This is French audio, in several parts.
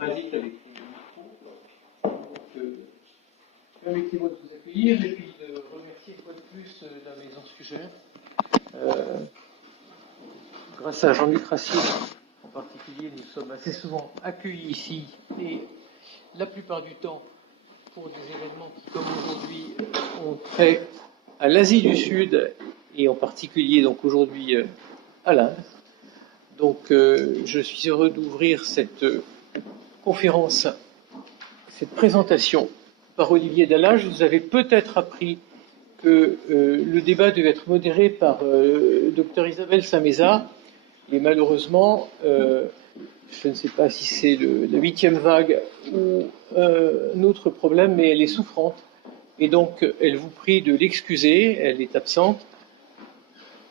parasite avec les micros. Donc, permettez-moi de vous accueillir et puis de remercier une fois de plus la maison Sugère. Grâce à Jean-Luc Racine en particulier, nous sommes assez souvent accueillis ici et la plupart du temps pour des événements qui, comme aujourd'hui, ont trait à l'Asie du Sud et en particulier donc aujourd'hui à l'Inde. Donc je suis heureux d'ouvrir cette conférence, cette présentation par Olivier Dallage. Vous avez peut-être appris que le débat devait être modéré par Dr Isabelle Saméza et malheureusement je ne sais pas si c'est la 8e vague ou un autre problème, mais elle est souffrante et donc elle vous prie de l'excuser, elle est absente.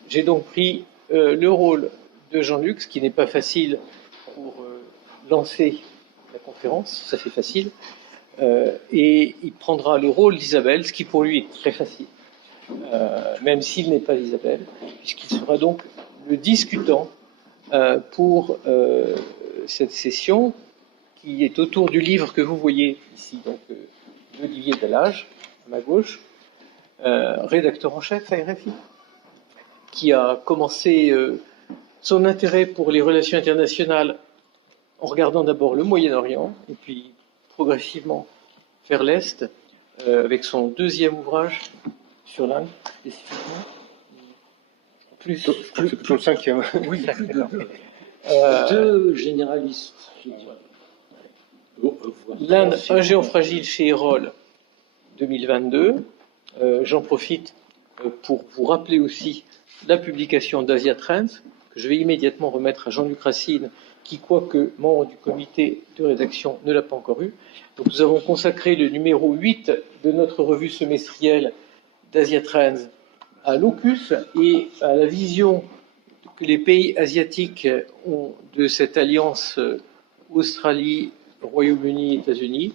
J'ai donc pris le rôle de Jean-Luc, ce qui n'est pas facile pour lancer la conférence, ça c'est facile, et il prendra le rôle d'Isabelle, ce qui pour lui est très facile, même s'il n'est pas Isabelle, puisqu'il sera donc le discutant pour cette session qui est autour du livre que vous voyez ici, donc d'Olivier Dallage, à ma gauche, rédacteur en chef à RFI, qui a commencé son intérêt pour les relations internationales en regardant d'abord le Moyen-Orient et puis progressivement vers l'Est, avec son 2e ouvrage sur l'Inde, spécifiquement. C'est plutôt le 5e. Oui, plus de deux généralistes. L'Inde, un géant fragile chez Erol, 2022. J'en profite pour vous rappeler aussi la publication d'Asia Trends, que je vais immédiatement remettre à Jean-Luc Racine, qui, quoique membre du comité de rédaction, ne l'a pas encore eu. Donc nous avons consacré le numéro 8 de notre revue semestrielle d'Asia Trends à l'AUKUS et à la vision que les pays asiatiques ont de cette alliance Australie, Royaume-Uni, États-Unis.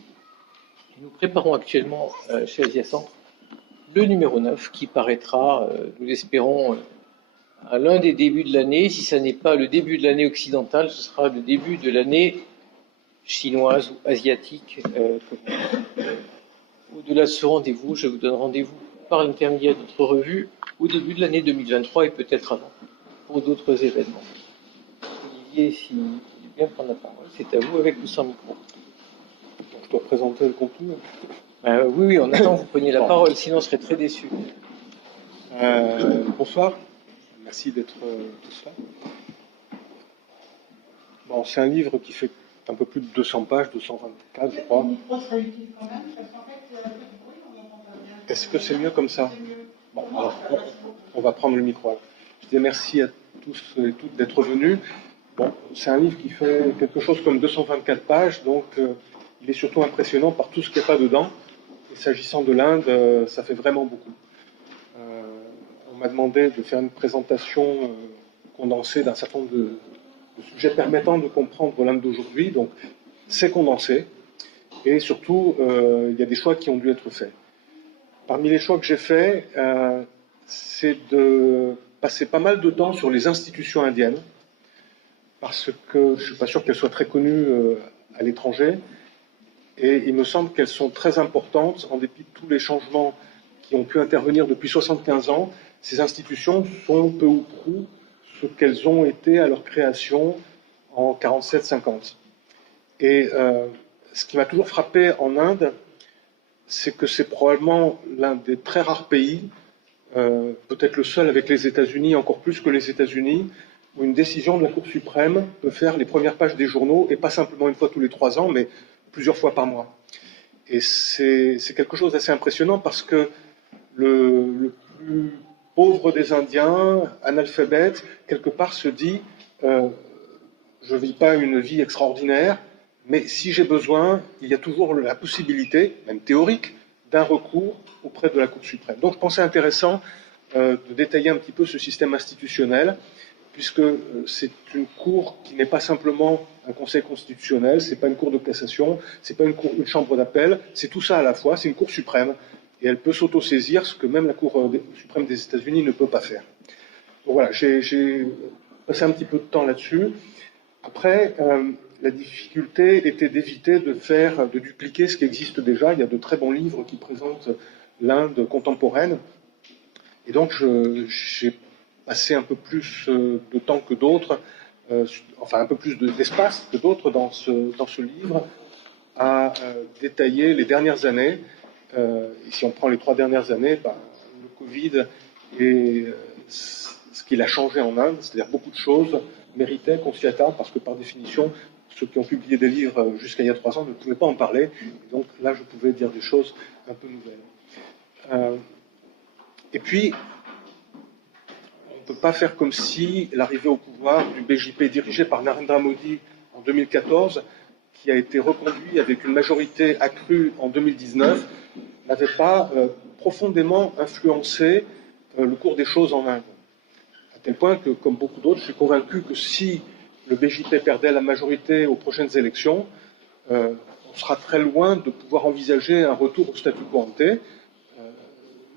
Nous préparons actuellement chez Asia Centre le numéro 9 qui paraîtra, nous l'espérons, à l'un des débuts de l'année. Si ce n'est pas le début de l'année occidentale, ce sera le début de l'année chinoise ou asiatique. Au-delà de ce rendez-vous, je vous donne rendez-vous par l'intermédiaire de notre revue au début de l'année 2023 et peut-être avant pour d'autres événements. Olivier, si vous voulez bien prendre la parole, c'est à vous avec ou sans micro. Je dois présenter le contenu. Oui, on attend que vous preniez la parole, sinon on serait très déçus. Bonsoir, merci d'être tous là. Bon, c'est un livre qui fait un peu plus de 200 pages, 224 je crois. Est-ce que c'est mieux comme ça? Bon, alors, on va prendre le micro. Je dis merci à tous et toutes d'être venus. Bon, c'est un livre qui fait quelque chose comme 224 pages, donc il est surtout impressionnant par tout ce qu'il n'y a pas dedans. Et s'agissant de l'Inde, ça fait vraiment beaucoup. On m'a demandé de faire une présentation condensée d'un certain nombre de sujets permettant de comprendre l'Inde d'aujourd'hui, donc c'est condensé, et surtout, il y a des choix qui ont dû être faits. Parmi les choix que j'ai faits, c'est de passer pas mal de temps sur les institutions indiennes, parce que je ne suis pas sûr qu'elles soient très connues à l'étranger, et il me semble qu'elles sont très importantes, en dépit de tous les changements qui ont pu intervenir depuis 75 ans. Ces institutions sont peu ou prou ce qu'elles ont été à leur création en 47-50. Et ce qui m'a toujours frappé en Inde, c'est que c'est probablement l'un des très rares pays, peut-être le seul avec les États-Unis, encore plus que les États-Unis, où une décision de la Cour suprême peut faire les premières pages des journaux, et pas simplement une fois tous les 3 ans, mais plusieurs fois par mois. Et c'est quelque chose d'assez impressionnant parce que le plus pauvre des Indiens, analphabète, quelque part se dit je ne vis pas une vie extraordinaire, mais si j'ai besoin, il y a toujours la possibilité, même théorique, d'un recours auprès de la Cour suprême. Donc je pensais intéressant de détailler un petit peu ce système institutionnel, puisque c'est une cour qui n'est pas simplement un conseil constitutionnel, c'est pas une cour de cassation, c'est pas une chambre d'appel, c'est tout ça à la fois, c'est une cour suprême, et elle peut s'autosaisir, ce que même la Cour suprême des États-Unis ne peut pas faire. Donc voilà, j'ai passé un petit peu de temps là-dessus. Après, la difficulté était d'éviter de dupliquer ce qui existe déjà. Il y a de très bons livres qui présentent l'Inde contemporaine. Et donc, j'ai passé un peu plus de temps que d'autres, enfin un peu plus d'espace que d'autres dans ce livre, à détailler les dernières années. Et si on prend les 3 dernières années, le Covid et ce qu'il a changé en Inde, c'est-à-dire beaucoup de choses méritaient qu'on s'y attarde, parce que par définition, ceux qui ont publié des livres jusqu'à il y a 3 ans ne pouvaient pas en parler. Et donc là, je pouvais dire des choses un peu nouvelles. Et puis, on ne peut pas faire comme si l'arrivée au pouvoir du BJP dirigé par Narendra Modi en 2014, qui a été reconduit avec une majorité accrue en 2019, n'avait pas profondément influencé le cours des choses en Inde. À tel point que, comme beaucoup d'autres, je suis convaincu que si le BJP perdait la majorité aux prochaines élections, on sera très loin de pouvoir envisager un retour au statu quo ante.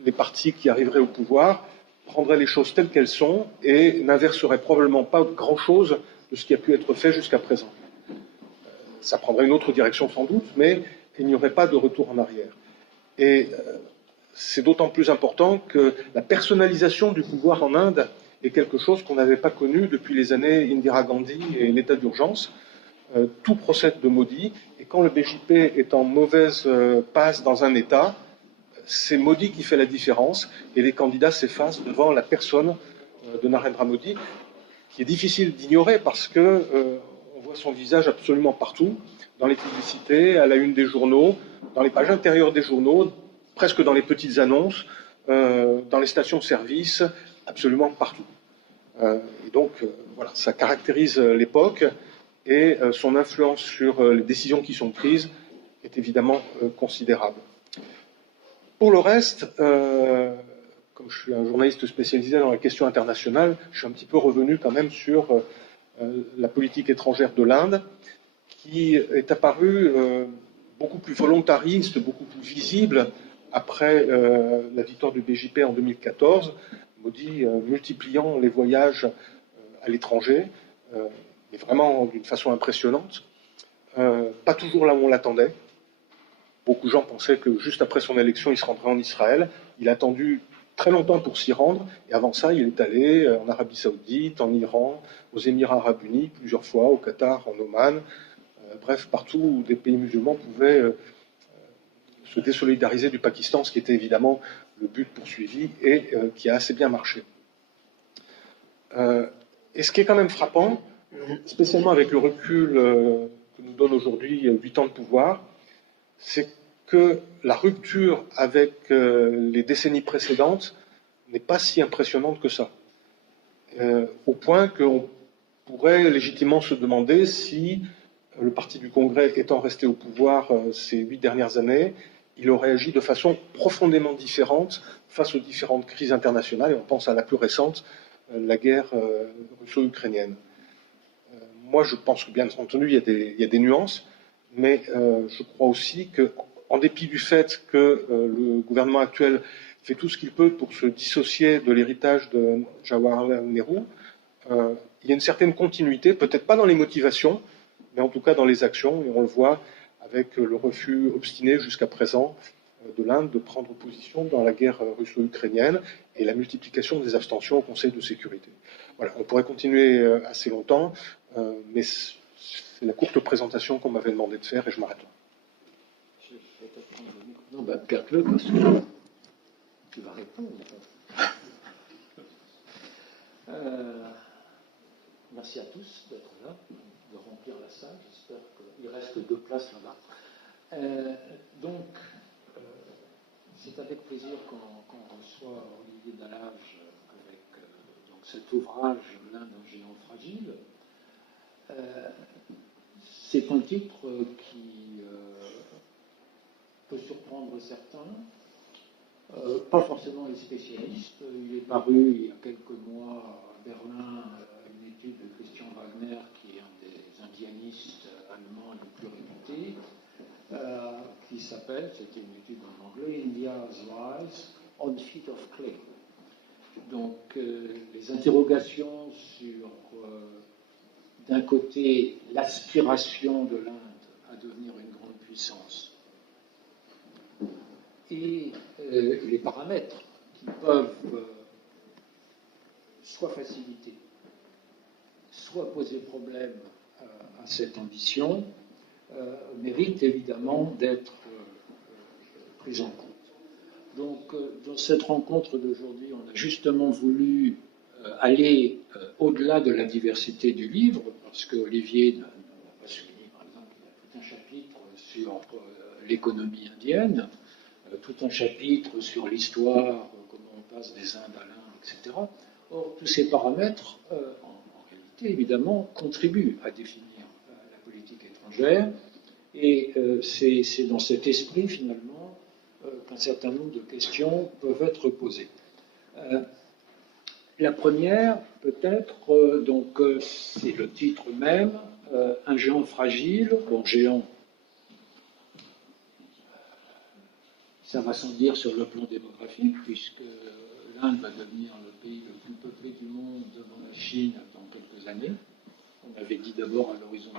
Les partis qui arriveraient au pouvoir prendraient les choses telles qu'elles sont et n'inverseraient probablement pas grand-chose de ce qui a pu être fait jusqu'à présent. Ça prendrait une autre direction sans doute, mais il n'y aurait pas de retour en arrière. Et c'est d'autant plus important que la personnalisation du pouvoir en Inde est quelque chose qu'on n'avait pas connu depuis les années Indira Gandhi et l'état d'urgence. Tout procède de Modi, et quand le BJP est en mauvaise passe dans un État, c'est Modi qui fait la différence, et les candidats s'effacent devant la personne de Narendra Modi, qui est difficile d'ignorer parce que on voit son visage absolument partout, dans les publicités, à la une des journaux, dans les pages intérieures des journaux, presque dans les petites annonces, dans les stations-service, absolument partout. Et donc, voilà, ça caractérise l'époque, et son influence sur les décisions qui sont prises est évidemment considérable. Pour le reste, comme je suis un journaliste spécialisé dans les questions internationales, je suis un petit peu revenu quand même sur la politique étrangère de l'Inde, qui est apparue beaucoup plus volontariste, beaucoup plus visible après la victoire du BJP en 2014, Modi multipliant les voyages à l'étranger, mais vraiment d'une façon impressionnante, pas toujours là où on l'attendait. Beaucoup de gens pensaient que juste après son élection, il se rendrait en Israël. Il a attendu très longtemps pour s'y rendre, et avant ça, il est allé en Arabie Saoudite, en Iran, aux Émirats Arabes Unis, plusieurs fois, au Qatar, en Oman, bref, partout où des pays musulmans pouvaient se désolidariser du Pakistan, ce qui était évidemment le but poursuivi et qui a assez bien marché. Et ce qui est quand même frappant, spécialement avec le recul que nous donne aujourd'hui 8 ans de pouvoir, c'est que la rupture avec les décennies précédentes n'est pas si impressionnante que ça. Au point qu'on pourrait légitimement se demander si le Parti du Congrès étant resté au pouvoir ces 8 dernières années, il aurait agi de façon profondément différente face aux différentes crises internationales, et on pense à la plus récente, la guerre russo-ukrainienne. Moi, je pense que, bien entendu, il y a des nuances, mais je crois aussi qu'en dépit du fait que le gouvernement actuel fait tout ce qu'il peut pour se dissocier de l'héritage de Jawaharlal Nehru, il y a une certaine continuité, peut-être pas dans les motivations, mais en tout cas dans les actions, et on le voit avec le refus obstiné jusqu'à présent de l'Inde de prendre position dans la guerre russo-ukrainienne et la multiplication des abstentions au Conseil de sécurité. Voilà, on pourrait continuer assez longtemps, mais c'est la courte présentation qu'on m'avait demandé de faire, et je m'arrête là. Je vais peut-être prendre le micro. Non, garde-le parce que tu vas répondre. Merci à tous d'être là, de remplir la salle. J'espère qu'il reste 2 places là-bas. C'est avec plaisir qu'on reçoit Olivier Dallage avec donc cet ouvrage « L'Inde, un géant fragile ». C'est un titre qui peut surprendre certains, pas forcément les spécialistes. Il est paru il y a quelques mois à Berlin une étude de Christian Wagner, qui est un des indianistes allemands les plus réputés, qui s'appelle, c'était une étude en anglais, India's Rise on Feet of Clay. Donc les interrogations sur d'un côté l'aspiration de l'Inde à devenir une grande puissance et les paramètres qui peuvent soit faciliter, soit poser problème à cette ambition, méritent évidemment d'être pris en compte. Donc, dans cette rencontre d'aujourd'hui, on a justement voulu aller au-delà de la diversité du livre, parce que Olivier n'a pas souligné, par exemple, il y a tout un chapitre sur l'économie indienne, tout un chapitre sur l'histoire, comment on passe des Indes à l'Inde, etc. Or, tous ces paramètres, en réalité, évidemment, contribuent à définir la politique étrangère, et c'est dans cet esprit, finalement, qu'un certain nombre de questions peuvent être posées. La première, peut-être, donc c'est le titre même, un géant fragile, bon, géant, ça va sans dire sur le plan démographique, puisque l'Inde va devenir le pays le plus peuplé du monde devant la Chine dans quelques années. On avait dit d'abord à l'horizon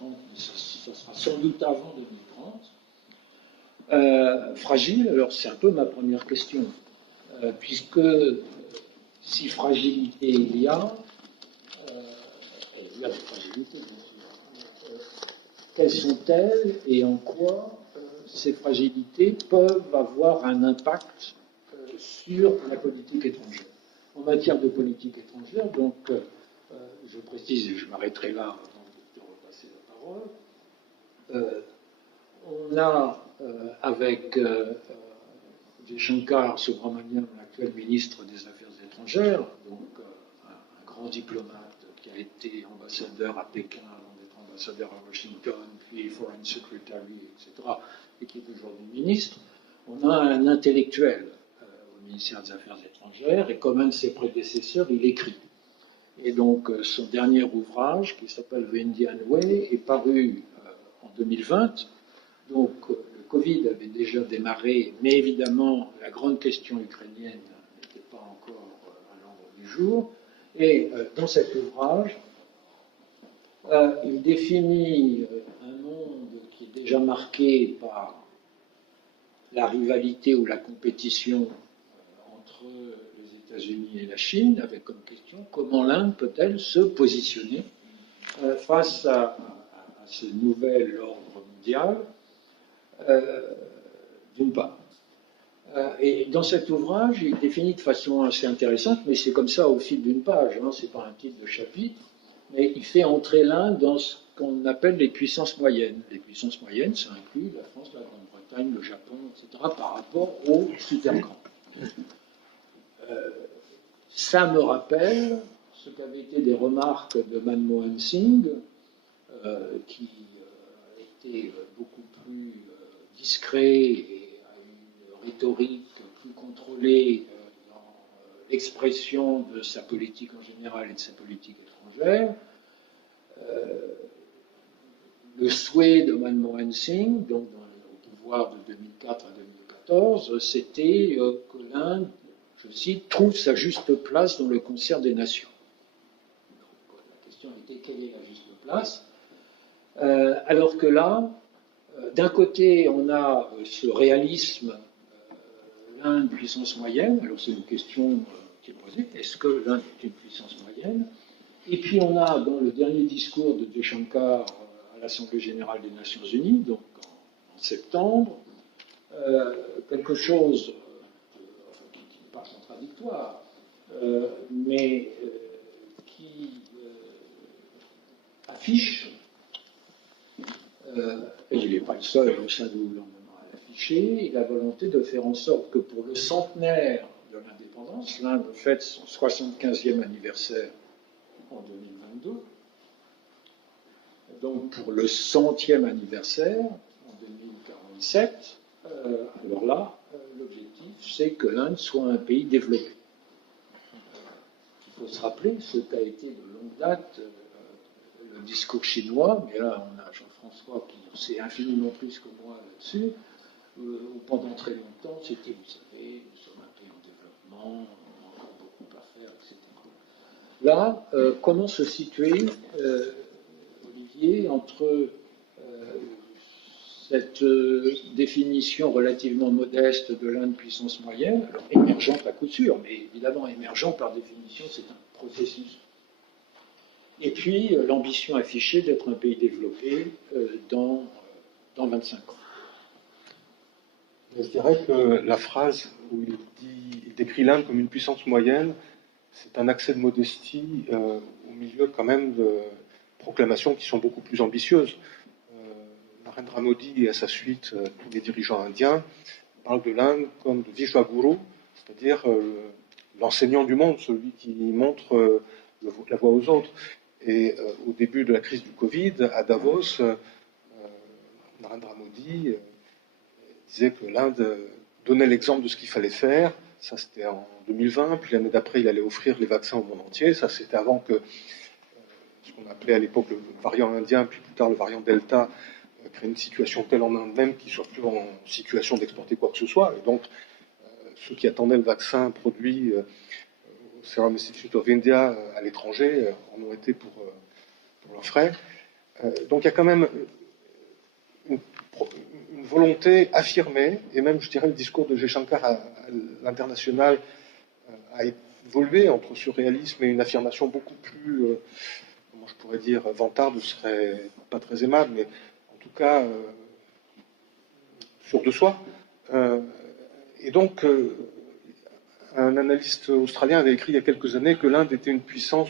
2030, mais ça sera sans doute avant 2030. Fragile, alors c'est un peu ma première question, puisque si fragilité il y a des fragilités, bien sûr. Quelles sont-elles et en quoi ces fragilités peuvent avoir un impact sur la politique étrangère? En matière de politique étrangère, donc, je précise et je m'arrêterai là avant de repasser la parole, on a avec Jaishankar Subramaniam, l'actuel ministre des Affaires étrangères, donc un grand diplomate qui a été ambassadeur à Pékin avant d'être ambassadeur à Washington, puis Foreign Secretary, etc., et qui est aujourd'hui ministre. On a un intellectuel au ministère des Affaires étrangères, et comme un de ses prédécesseurs, il écrit. Et donc, son dernier ouvrage, qui s'appelle The Indian Way, est paru en 2020. Donc, le Covid avait déjà démarré, mais évidemment, la grande question ukrainienne n'était pas encore à l'ordre du jour. Et dans cet ouvrage, il définit un monde qui est déjà marqué par la rivalité ou la compétition entre les États-Unis et la Chine, avec comme question comment l'Inde peut-elle se positionner face à ce nouvel ordre mondial, d'une part. Et dans cet ouvrage, il définit de façon assez intéressante, mais c'est comme ça au fil d'une page, hein, c'est pas un titre de chapitre, mais il fait entrer l'Inde dans ce qu'on appelle les puissances moyennes. Les puissances moyennes, ça inclut la France, la Grande-Bretagne, le Japon, etc., par rapport aux super grands. Ça me rappelle ce qu'avaient été des remarques de Manmohan Singh, qui était beaucoup plus discret et a une rhétorique plus contrôlée dans l'expression de sa politique en général et de sa politique étrangère. Le souhait de Manmohan Singh, donc au pouvoir de 2004 à 2014, c'était que l'Inde, je cite, trouve sa juste place dans le concert des nations. Donc, la question était quelle est la juste place, alors que là, d'un côté, on a ce réalisme, l'Inde puissance moyenne, alors c'est une question qui est posée, est-ce que l'Inde est une puissance moyenne? Et puis on a dans le dernier discours de Jaishankar à l'Assemblée générale des Nations Unies, donc en septembre, quelque chose qui n'est pas contradictoire, mais qui affiche, et il n'est pas le seul au sein du gouvernement à l'afficher, la volonté de faire en sorte que pour le centenaire de l'indépendance, l'Inde fête son 75e anniversaire en 2022, donc pour le 100e anniversaire en 2047, alors là, l'objectif c'est que l'Inde soit un pays développé. Il faut se rappeler ce qu'a été de longue date le discours chinois, mais là on a Jean-François qui sait infiniment plus que moi là-dessus, où pendant très longtemps c'était, vous savez, nous sommes un pays en développement, on a encore beaucoup à faire, etc. Là, comment se situer qui est entre cette définition relativement modeste de l'Inde puissance moyenne, alors émergente à coup sûr, mais évidemment émergent par définition, c'est un processus. Et puis l'ambition affichée d'être un pays développé dans 25 ans. Je dirais que la phrase où il décrit l'Inde comme une puissance moyenne, c'est un accès de modestie au milieu quand même de proclamations qui sont beaucoup plus ambitieuses. Narendra Modi et à sa suite tous les dirigeants indiens parlent de l'Inde comme de Vishwaguru, c'est-à-dire l'enseignant du monde, celui qui montre la voie aux autres. Et au début de la crise du Covid, à Davos, Narendra Modi disait que l'Inde donnait l'exemple de ce qu'il fallait faire. Ça, c'était en 2020. Puis l'année d'après, il allait offrir les vaccins au monde entier. Ça, c'était avant que ce qu'on appelait à l'époque le variant indien, puis plus tard le variant Delta, crée une situation telle en Inde même qu'ils ne soient plus en situation d'exporter quoi que ce soit. Et donc, ceux qui attendaient le vaccin produit au Serum Institute of India à l'étranger en ont été pour leurs frais. Donc, il y a quand même une volonté affirmée, et même, je dirais, le discours de Jaishankar à l'international a évolué entre ce réalisme et une affirmation beaucoup plus, comment je pourrais dire, vantarde serait pas très aimable, mais en tout cas sûr de soi. Et donc, un analyste australien avait écrit il y a quelques années que l'Inde était une puissance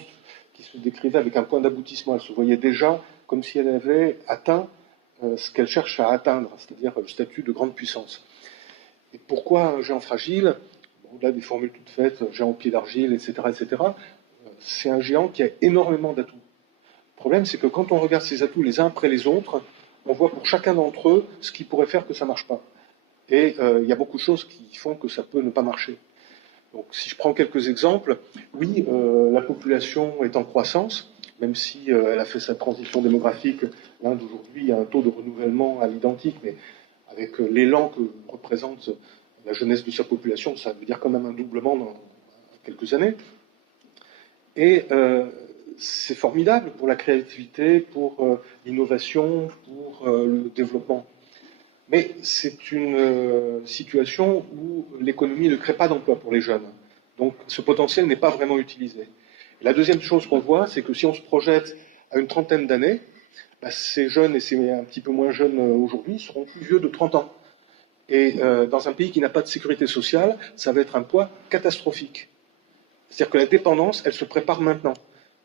qui se décrivait avec un point d'aboutissement. Elle se voyait déjà comme si elle avait atteint ce qu'elle cherche à atteindre, c'est-à-dire le statut de grande puissance. Et pourquoi un géant fragile? Au-delà des formules toutes faites, géant au pied d'argile, etc., c'est un géant qui a énormément d'atouts. Le problème, c'est que quand on regarde ces atouts les uns après les autres, on voit pour chacun d'entre eux ce qui pourrait faire que ça ne marche pas. Et il y a beaucoup de choses qui font que ça peut ne pas marcher. Donc, si je prends quelques exemples, oui, la population est en croissance, même si elle a fait sa transition démographique. L'Inde aujourd'hui a un taux de renouvellement à l'identique, mais avec l'élan que représente la jeunesse de sa population, ça veut dire quand même un doublement dans quelques années. Et c'est formidable pour la créativité, pour l'innovation, pour le développement. Mais c'est une situation où l'économie ne crée pas d'emploi pour les jeunes. Donc ce potentiel n'est pas vraiment utilisé. Et la deuxième chose qu'on voit, c'est que si on se projette à une trentaine d'années, bah, ces jeunes et ces un petit peu moins jeunes aujourd'hui seront plus vieux de 30 ans. Et dans un pays qui n'a pas de sécurité sociale, ça va être un poids catastrophique. C'est-à-dire que la dépendance, elle se prépare maintenant.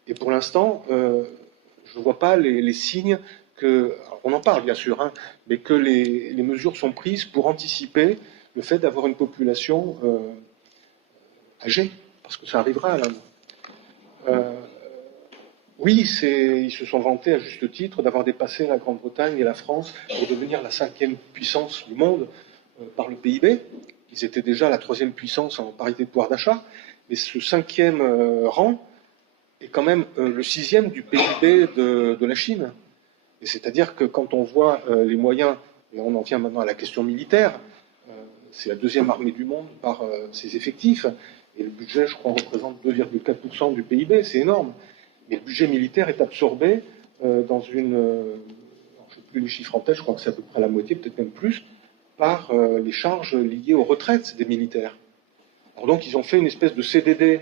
Et pour l'instant, je ne vois pas les signes que, on en parle bien sûr, hein, mais que les mesures sont prises pour anticiper le fait d'avoir une population âgée, parce que ça arrivera à l'Inde. Oui, ils se sont vantés à juste titre d'avoir dépassé la Grande-Bretagne et la France pour devenir la 5e puissance du monde par le PIB. Ils étaient déjà la 3e puissance en parité de pouvoir d'achat, mais ce 5e rang est quand même le 6e du PIB de la Chine. Et c'est-à-dire que quand on voit les moyens, et on en vient maintenant à la question militaire, c'est la 2e armée du monde par ses effectifs, et le budget, je crois, représente 2,4% du PIB, c'est énorme. Mais le budget militaire est absorbé dans une... je ne sais plus les chiffres en tête, je crois que c'est à peu près la moitié, peut-être même plus, par les charges liées aux retraites des militaires. Alors donc ils ont fait une espèce de CDD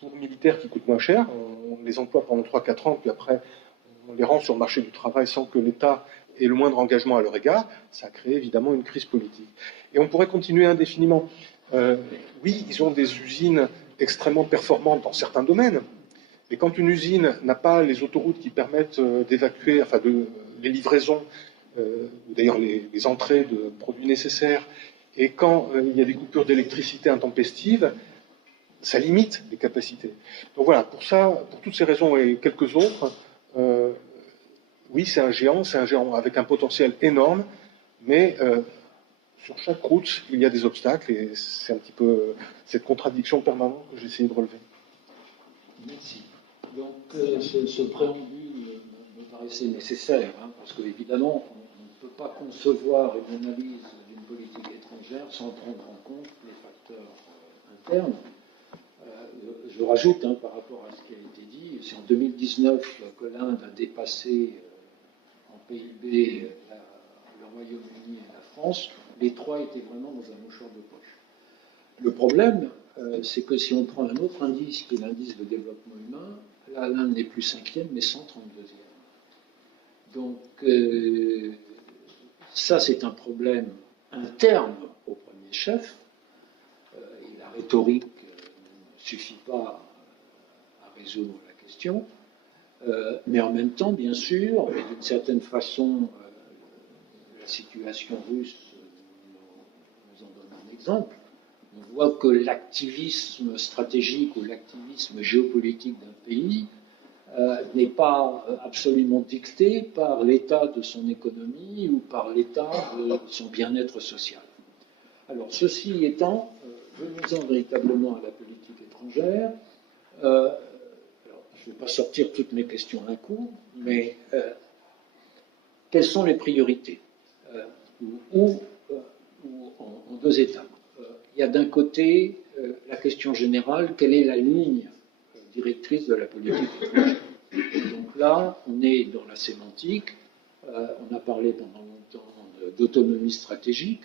pour militaires qui coûtent moins cher, on les emploie pendant 3-4 ans, puis après on les rend sur le marché du travail sans que l'État ait le moindre engagement à leur égard. Ça a créé évidemment une crise politique. Et on pourrait continuer indéfiniment. Oui, ils ont des usines extrêmement performantes dans certains domaines, mais quand une usine n'a pas les autoroutes qui permettent d'évacuer, enfin les livraisons, ou d'ailleurs les entrées de produits nécessaires, et quand il y a des coupures d'électricité intempestives, ça limite les capacités. Donc voilà, pour toutes ces raisons et quelques autres, oui, c'est un géant avec un potentiel énorme, mais sur chaque route, il y a des obstacles, et c'est un petit peu cette contradiction permanente que j'ai essayé de relever. Merci. Donc ce préambule me paraissait nécessaire, hein, parce qu'évidemment, on ne peut pas concevoir une analyse d'une politique étrangère sans prendre en compte les facteurs internes. Je rajoute, hein, par rapport à ce qui a été dit, c'est en 2019 que l'Inde a dépassé en PIB le Royaume-Uni et la France, les trois étaient vraiment dans un mouchoir de poche. Le problème, c'est que si on prend un autre indice, qui est l'indice de développement humain, là, l'Inde n'est plus 5e, mais 132e. Donc, ça, c'est un problème interne au premier chef. Et la rhétorique ne suffit pas à résoudre la question. Mais en même temps, bien sûr, et d'une certaine façon, la situation russe nous en donne un exemple. On voit que l'activisme stratégique ou l'activisme géopolitique d'un pays n'est pas absolument dicté par l'état de son économie ou par l'état de son bien-être social. Alors, ceci étant, venons-en véritablement à la politique étrangère. Alors, je ne vais pas sortir toutes mes questions d'un coup, mais quelles sont les priorités ou en deux étapes. Il y a d'un côté la question générale, quelle est la ligne directrice de la politique étrangère. Donc là, on est dans la sémantique, on a parlé pendant longtemps d'autonomie stratégique.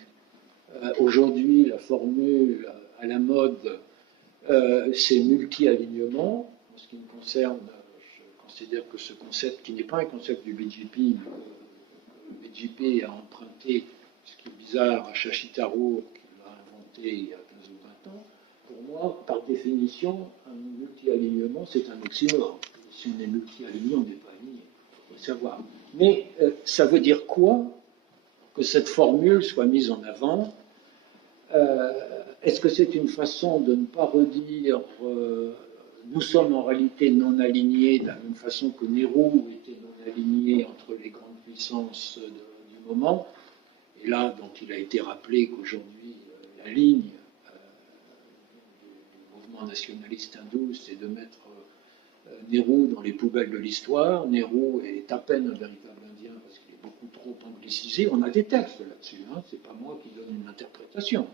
Aujourd'hui, la formule à la mode, c'est multi-alignement. En ce qui me concerne, je considère que ce concept, qui n'est pas un concept du BJP, le BJP a emprunté, ce qui est bizarre, à Shashi Tharoor, qui l'a inventé il y a 15 ou 20 ans. Pour moi, par définition, un multi-alignement, c'est un oxymore. Si on est multi-aligné, on n'est pas aligné. Il faut savoir. Mais ça veut dire quoi que cette formule soit mise en avant? Est-ce que c'est une façon de ne pas redire nous sommes en réalité non alignés, de la même façon que Nehru était non aligné entre les grandes puissances du moment? Et là, dont il a été rappelé qu'aujourd'hui, la ligne du mouvement nationaliste hindou, c'est de mettre Nehru dans les poubelles de l'histoire. Nehru est à peine un véritable Indien parce qu'il est beaucoup trop anglicisé. On a des textes là-dessus, hein. C'est pas moi qui donne une interprétation.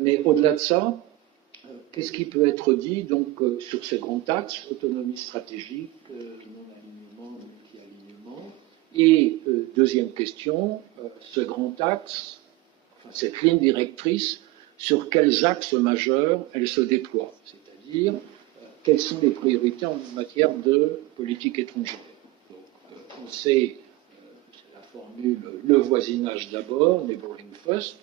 Mais au-delà de ça, qu'est-ce qui peut être dit donc sur ces grands axes, autonomie stratégique, non-alignement, multi-alignement, et deuxième question, ce grand axe, enfin cette ligne directrice, sur quels axes majeurs elle se déploie, c'est-à-dire quelles sont les priorités en matière de politique étrangère. Donc, on sait, c'est la formule, le voisinage d'abord, neighboring first.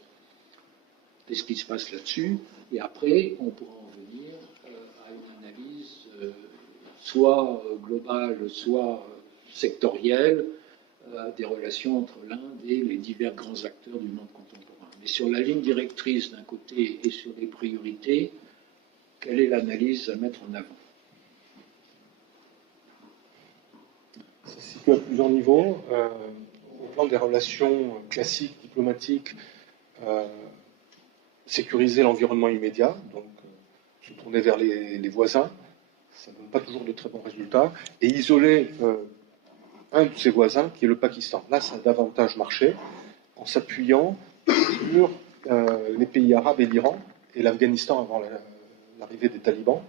Qu'est-ce qui se passe là-dessus? Et après, on pourra en venir à une analyse soit globale, soit sectorielle des relations entre l'Inde et les divers grands acteurs du monde contemporain. Mais sur la ligne directrice d'un côté et sur les priorités, quelle est l'analyse à mettre en avant? Ça se situe à plusieurs niveaux. Au plan des relations classiques, diplomatiques, sécuriser l'environnement immédiat, donc se tourner vers les voisins, ça ne donne pas toujours de très bons résultats, et isoler un de ses voisins, qui est le Pakistan. Là, ça a davantage marché, en s'appuyant sur les pays arabes et l'Iran, et l'Afghanistan avant l'arrivée des talibans.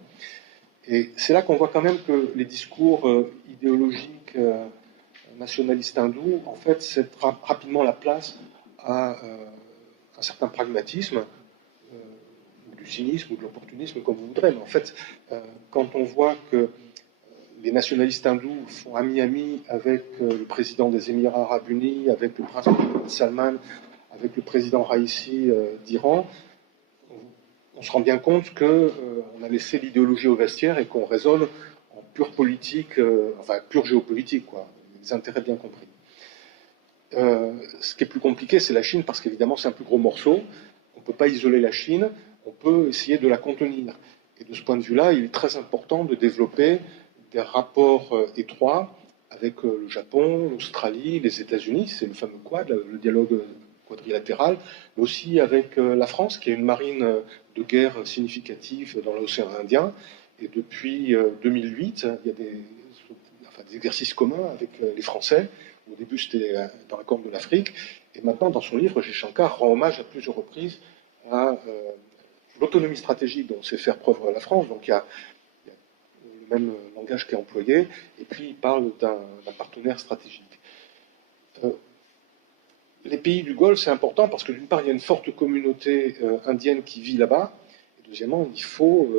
Et c'est là qu'on voit quand même que les discours idéologiques nationalistes hindous, en fait, cèdent rapidement la place à un certain pragmatisme, du cynisme ou de l'opportunisme, comme vous voudrez. Mais en fait, quand on voit que les nationalistes hindous font ami-ami avec le président des Émirats arabes unis, avec le prince Mohammed Salman, avec le président Raïssi d'Iran, on se rend bien compte qu'on a laissé l'idéologie au vestiaire et qu'on raisonne en pure politique, enfin pure géopolitique, quoi, des intérêts bien compris. Ce qui est plus compliqué, c'est la Chine, parce qu'évidemment, c'est un plus gros morceau. On ne peut pas isoler la Chine, on peut essayer de la contenir. Et de ce point de vue-là, il est très important de développer des rapports étroits avec le Japon, l'Australie, les États-Unis, c'est le fameux Quad, le dialogue quadrilatéral, mais aussi avec la France, qui a une marine de guerre significative dans l'océan Indien. Et depuis 2008, il y a des exercices communs avec les Français. Au début, c'était dans la Corne de l'Afrique. Et maintenant, dans son livre, G. Shankar rend hommage à plusieurs reprises à l'autonomie stratégique dont sait faire preuve la France. Donc, il y a le même langage qui est employé, et puis il parle d'un partenaire stratégique. Les pays du Golfe, c'est important parce que d'une part, il y a une forte communauté indienne qui vit là-bas, et deuxièmement, il faut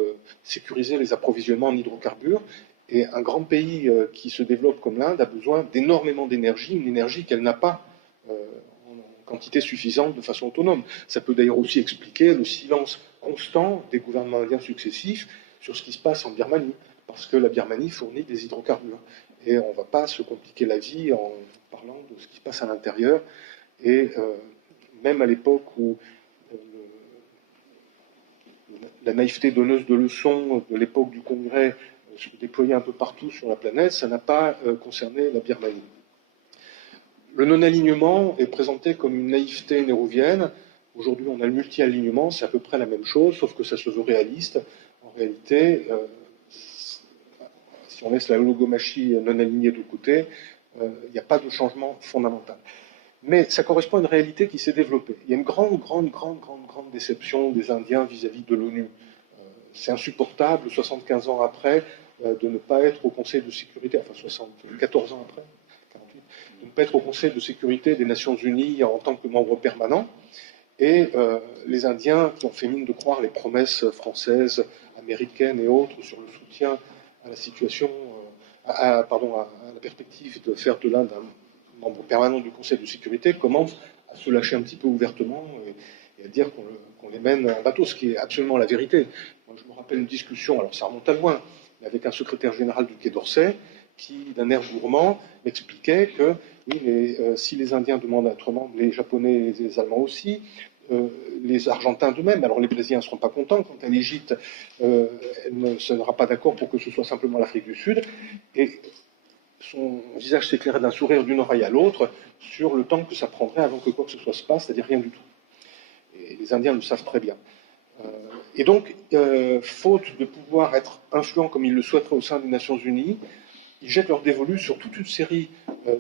sécuriser les approvisionnements en hydrocarbures, et un grand pays qui se développe comme l'Inde a besoin d'énormément d'énergie, une énergie qu'elle n'a pas en quantité suffisante de façon autonome. Ça peut d'ailleurs aussi expliquer le silence constant des gouvernements indiens successifs sur ce qui se passe en Birmanie, parce que la Birmanie fournit des hydrocarbures. Et on ne va pas se compliquer la vie en parlant de ce qui se passe à l'intérieur. Et même à l'époque où la naïveté donneuse de leçons de l'époque du Congrès se déployait un peu partout sur la planète, ça n'a pas concerné la Birmanie. Le non-alignement est présenté comme une naïveté néhruvienne. Aujourd'hui, on a le multi-alignement, c'est à peu près la même chose, sauf que ça se veut réaliste. En réalité, si on laisse la logomachie non alignée de côté, il n'y a pas de changement fondamental. Mais ça correspond à une réalité qui s'est développée. Il y a une grande déception des Indiens vis-à-vis de l'ONU. C'est insupportable, 75 ans après, de ne pas être au Conseil de sécurité, enfin 14 ans après, 48, de ne pas être au Conseil de sécurité des Nations Unies en tant que membre permanent. Et les Indiens qui ont fait mine de croire les promesses françaises, américaines et autres sur le soutien à la situation, à la perspective de faire de l'Inde un membre permanent du Conseil de sécurité, commencent à se lâcher un petit peu ouvertement et à dire qu'on les mène en bateau, ce qui est absolument la vérité. Moi, je me rappelle une discussion, alors ça remonte à loin, mais avec un secrétaire général du Quai d'Orsay, qui, d'un air gourmand, m'expliquait que oui, si les Indiens demandent à être membres, les Japonais et les Allemands aussi, les Argentins d'eux-mêmes, alors les Brésiliens ne seront pas contents, quant à l'Égypte, elle ne sera pas d'accord pour que ce soit simplement l'Afrique du Sud, et son visage s'éclairait d'un sourire d'une oreille à l'autre sur le temps que ça prendrait avant que quoi que ce soit se passe, c'est-à-dire rien du tout. Et les Indiens le savent très bien. Et donc, faute de pouvoir être influents comme ils le souhaiteraient au sein des Nations Unies, ils jettent leur dévolu sur toute une série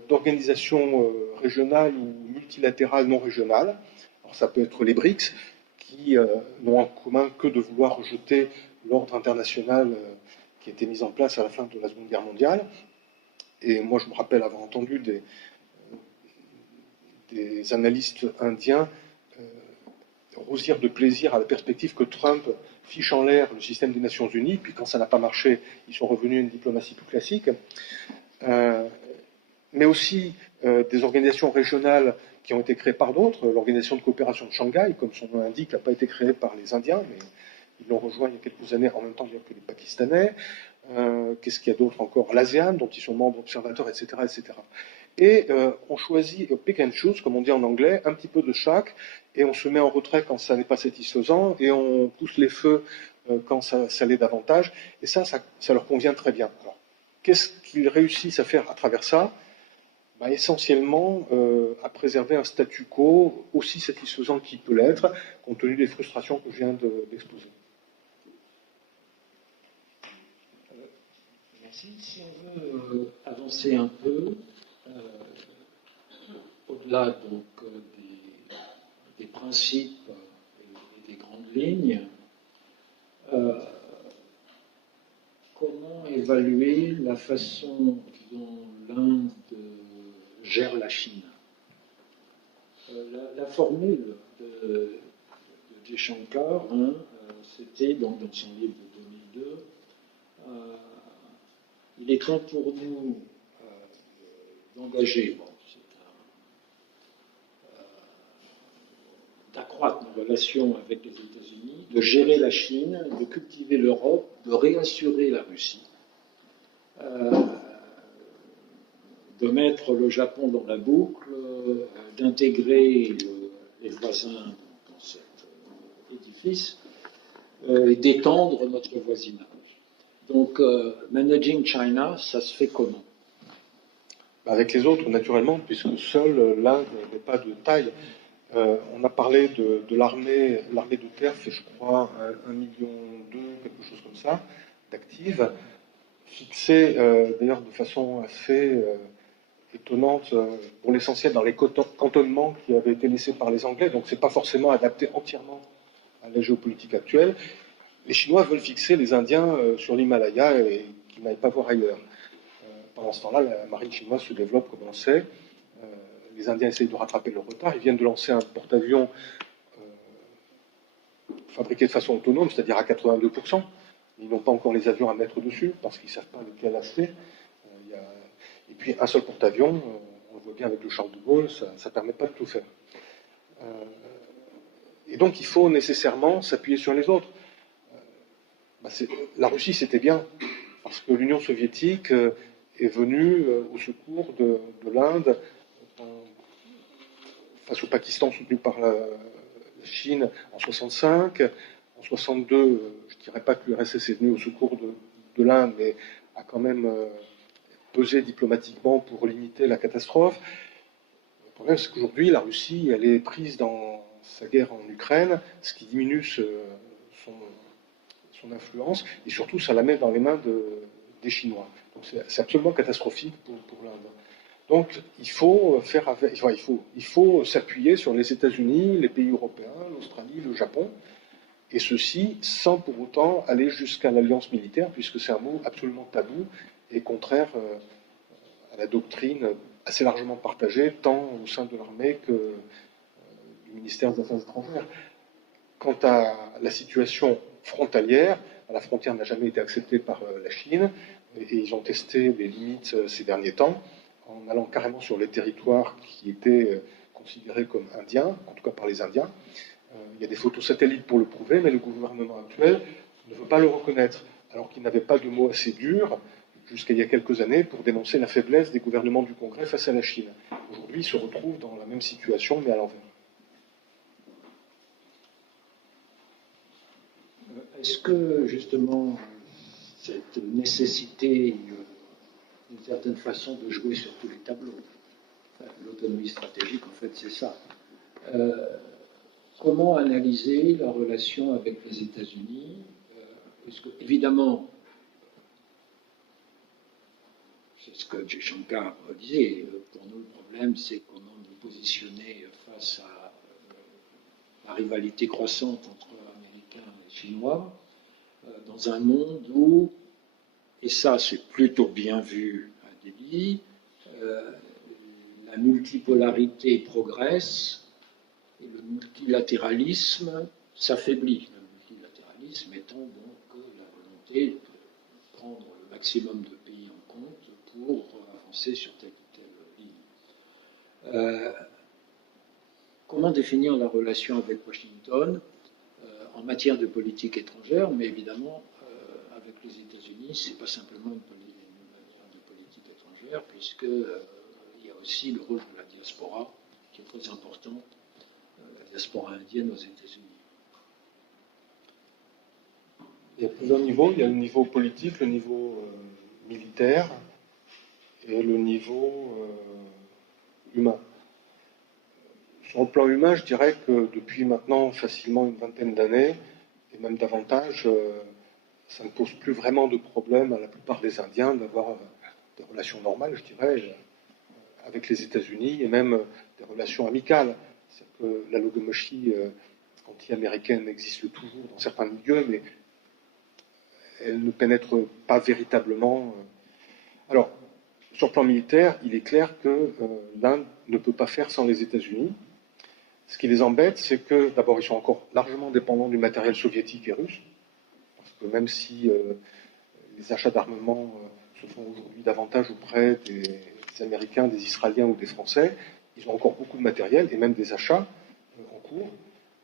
d'organisations régionales ou multilatérales non régionales. Alors, ça peut être les BRICS, qui n'ont en commun que de vouloir rejeter l'ordre international qui a été mis en place à la fin de la Seconde Guerre mondiale. Et moi, je me rappelle avoir entendu des analystes indiens rougir de plaisir à la perspective que Trump fiche en l'air le système des Nations Unies, puis quand ça n'a pas marché, ils sont revenus à une diplomatie plus classique. Mais aussi des organisations régionales qui ont été créées par d'autres. L'organisation de coopération de Shanghai, comme son nom l'indique, n'a pas été créée par les Indiens, mais ils l'ont rejoint il y a quelques années en même temps que les Pakistanais. Qu'est-ce qu'il y a d'autre encore? L'ASEAN, dont ils sont membres observateurs, etc. etc. Et on choisit pick and choose, comme on dit en anglais, un petit peu de chaque, et on se met en retrait quand ça n'est pas satisfaisant, et on pousse les feux quand ça l'est davantage, et ça leur convient très bien. Alors, qu'est-ce qu'ils réussissent à faire à travers ça? Essentiellement à préserver un statu quo aussi satisfaisant qu'il peut l'être, compte tenu des frustrations que je viens d'exposer. Si on veut avancer un peu, au-delà donc des principes et des grandes lignes, comment évaluer la façon dont l'Inde gère la Chine? La formule de Jaishankar, c'était dans son livre de 2002, il est temps pour nous d'engager, d'accroître nos relations avec les États-Unis, de gérer la Chine, de cultiver l'Europe, de réassurer la Russie, de mettre le Japon dans la boucle, d'intégrer les voisins dans cet édifice et d'étendre notre voisinage. Donc, Managing China, ça se fait comment? Avec les autres, naturellement, puisque seule l'Inde n'est pas de taille. On a parlé de l'armée de terre, fait, je crois, 1,2 million, quelque chose comme ça, d'actives, fixées d'ailleurs de façon assez étonnante, pour l'essentiel dans les cantonnements qui avaient été laissés par les Anglais, donc c'est pas forcément adapté entièrement à la géopolitique actuelle. Les Chinois veulent fixer les Indiens sur l'Himalaya et qu'ils n'aillent pas voir ailleurs. Pendant ce temps-là, la marine chinoise se développe comme on sait. Les Indiens essayent de rattraper le retard. Ils viennent de lancer un porte-avions fabriqué de façon autonome, c'est-à-dire à 82%. Ils n'ont pas encore les avions à mettre dessus parce qu'ils ne savent pas lequel acheter. Et puis un seul porte-avions, on le voit bien avec le Charles de Gaulle, ça ne permet pas de tout faire. Et donc il faut nécessairement s'appuyer sur les autres. La Russie, c'était bien, parce que l'Union soviétique est venue au secours de l'Inde face au Pakistan soutenu par la Chine en 65. En 62, je ne dirais pas que l'URSS est venu au secours de l'Inde, mais a quand même pesé diplomatiquement pour limiter la catastrophe. Le problème, c'est qu'aujourd'hui, la Russie, elle est prise dans sa guerre en Ukraine, ce qui diminue son influence, et surtout, ça la met dans les mains des Chinois. Donc c'est absolument catastrophique pour l'Inde. Donc il faut s'appuyer sur les États-Unis, les pays européens, l'Australie, le Japon, et ceci sans pour autant aller jusqu'à l'alliance militaire, puisque c'est un mot absolument tabou et contraire à la doctrine assez largement partagée, tant au sein de l'armée que du ministère des Affaires étrangères. Quant à la situation frontalière, la frontière n'a jamais été acceptée par la Chine, et ils ont testé les limites ces derniers temps, en allant carrément sur les territoires qui étaient considérés comme indiens, en tout cas par les Indiens. Il y a des photos satellites pour le prouver, mais le gouvernement actuel ne veut pas le reconnaître, alors qu'il n'avait pas de mots assez durs jusqu'à il y a quelques années pour dénoncer la faiblesse des gouvernements du Congrès face à la Chine. Aujourd'hui, ils se retrouvent dans la même situation, mais à l'envers. Est-ce que, justement, cette nécessité, d'une certaine façon, de jouer sur tous les tableaux, l'autonomie stratégique, en fait, c'est ça. Comment analyser la relation avec les États-Unis? Parce que, évidemment, c'est ce que Jaishankar disait, pour nous, le problème, c'est comment nous positionner face à la rivalité croissante entre Américains et Chinois, dans un monde où, et ça c'est plutôt bien vu à Delhi, la multipolarité progresse et le multilatéralisme s'affaiblit. Le multilatéralisme étant donc la volonté de prendre le maximum de pays en compte pour avancer sur telle ou telle ligne. Comment définir la relation avec Washington en matière de politique étrangère, mais évidemment, avec les États-Unis, ce n'est pas simplement une matière de politique étrangère, puisqu'il y a aussi le rôle de la diaspora, qui est très important, la diaspora indienne aux États-Unis. Il y a plusieurs niveaux. Il y a le niveau politique, le niveau militaire et le niveau humain. Sur le plan humain, je dirais que depuis maintenant facilement une vingtaine d'années, et même davantage, ça ne pose plus vraiment de problème à la plupart des Indiens d'avoir des relations normales, je dirais, avec les États-Unis, et même des relations amicales. C'est-à-dire que la logomochie anti-américaine existe toujours dans certains milieux, mais elle ne pénètre pas véritablement. Alors, sur le plan militaire, il est clair que l'Inde ne peut pas faire sans les États-Unis. Ce qui les embête, c'est que d'abord, ils sont encore largement dépendants du matériel soviétique et russe, parce que même si les achats d'armement se font aujourd'hui davantage auprès des Américains, des Israéliens ou des Français, ils ont encore beaucoup de matériel et même des achats en cours,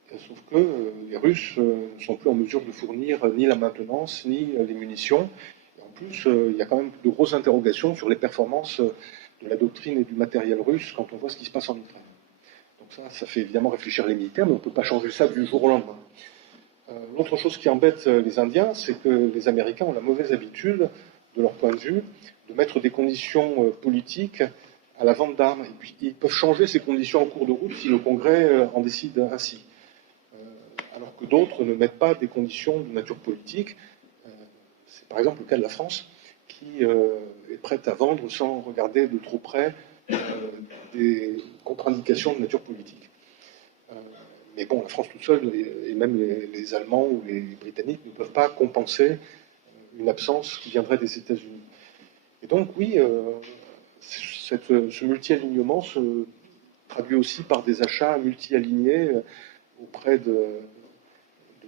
sauf que les Russes ne sont plus en mesure de fournir ni la maintenance, ni les munitions. Et en plus, il y a quand même de grosses interrogations sur les performances de la doctrine et du matériel russe quand on voit ce qui se passe en Ukraine. Donc ça fait évidemment réfléchir les militaires, mais on ne peut pas changer ça du jour au lendemain. L'autre chose qui embête les Indiens, c'est que les Américains ont la mauvaise habitude, de leur point de vue, de mettre des conditions politiques à la vente d'armes. Et puis ils peuvent changer ces conditions en cours de route si le Congrès en décide ainsi. Alors que d'autres ne mettent pas des conditions de nature politique. C'est par exemple le cas de la France, qui est prête à vendre sans regarder de trop près des contre-indications de nature politique. Mais bon, la France toute seule, et même les Allemands ou les Britanniques, ne peuvent pas compenser une absence qui viendrait des États-Unis. Et donc, oui, ce multi-alignement se traduit aussi par des achats multi-alignés auprès de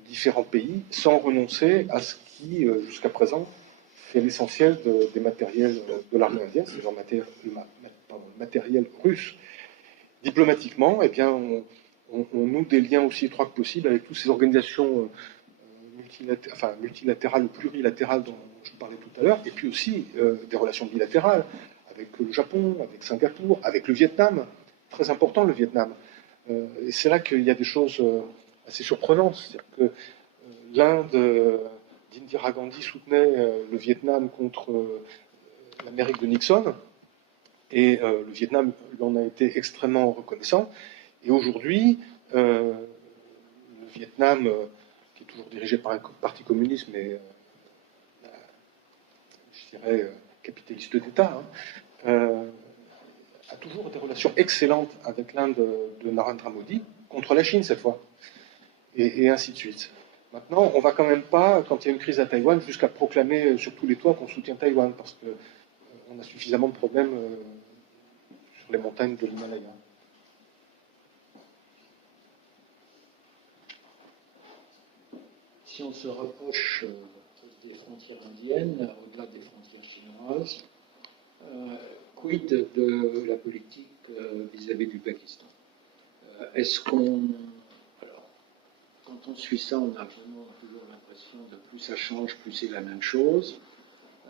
différents pays, sans renoncer à ce qui, jusqu'à présent, fait l'essentiel des matériels de l'armée indienne, c'est-à-dire matériel russe. Diplomatiquement, eh bien, on noue des liens aussi étroits que possible avec toutes ces organisations multilatérales ou plurilatérales dont je parlais tout à l'heure, et puis aussi des relations bilatérales avec le Japon, avec Singapour, avec le Vietnam. Très important, le Vietnam. Et c'est là qu'il y a des choses assez surprenantes. C'est-à-dire que l'Inde d'Indira Gandhi soutenait le Vietnam contre l'Amérique de Nixon, et le Vietnam lui en a été extrêmement reconnaissant. Et aujourd'hui, le Vietnam, qui est toujours dirigé par un parti communiste, mais je dirais capitaliste d'État, a toujours des relations excellentes avec l'Inde de Narendra Modi, contre la Chine cette fois, et ainsi de suite. Maintenant, on ne va quand même pas, quand il y a une crise à Taïwan, jusqu'à proclamer sur tous les toits qu'on soutient Taïwan, parce qu'on a suffisamment de problèmes sur les montagnes de l'Himalaya. Si on se rapproche des frontières indiennes, au-delà des frontières chinoises, quid de la politique vis-à-vis du Pakistan? Est-ce qu'on... Alors, quand on suit ça, on a vraiment toujours l'impression de plus ça change, plus c'est la même chose.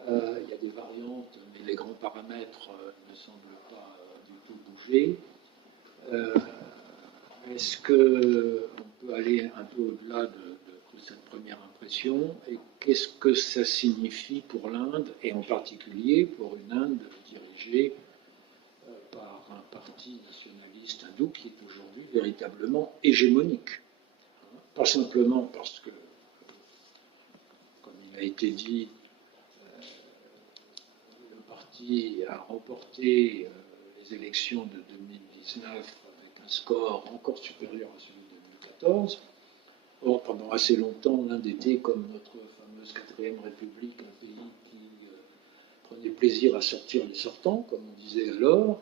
Il y a des variantes, mais les grands paramètres ne semblent pas du tout bouger. Est-ce qu'on peut aller un peu au-delà de cette première impression, et qu'est-ce que ça signifie pour l'Inde, et en particulier pour une Inde dirigée par un parti nationaliste hindou qui est aujourd'hui véritablement hégémonique. Pas simplement parce que, comme il a été dit, le parti a remporté les élections de 2019 avec un score encore supérieur à celui de 2014. Or, pendant assez longtemps, l'Inde était, comme notre fameuse 4e République, un pays qui prenait plaisir à sortir les sortants, comme on disait alors.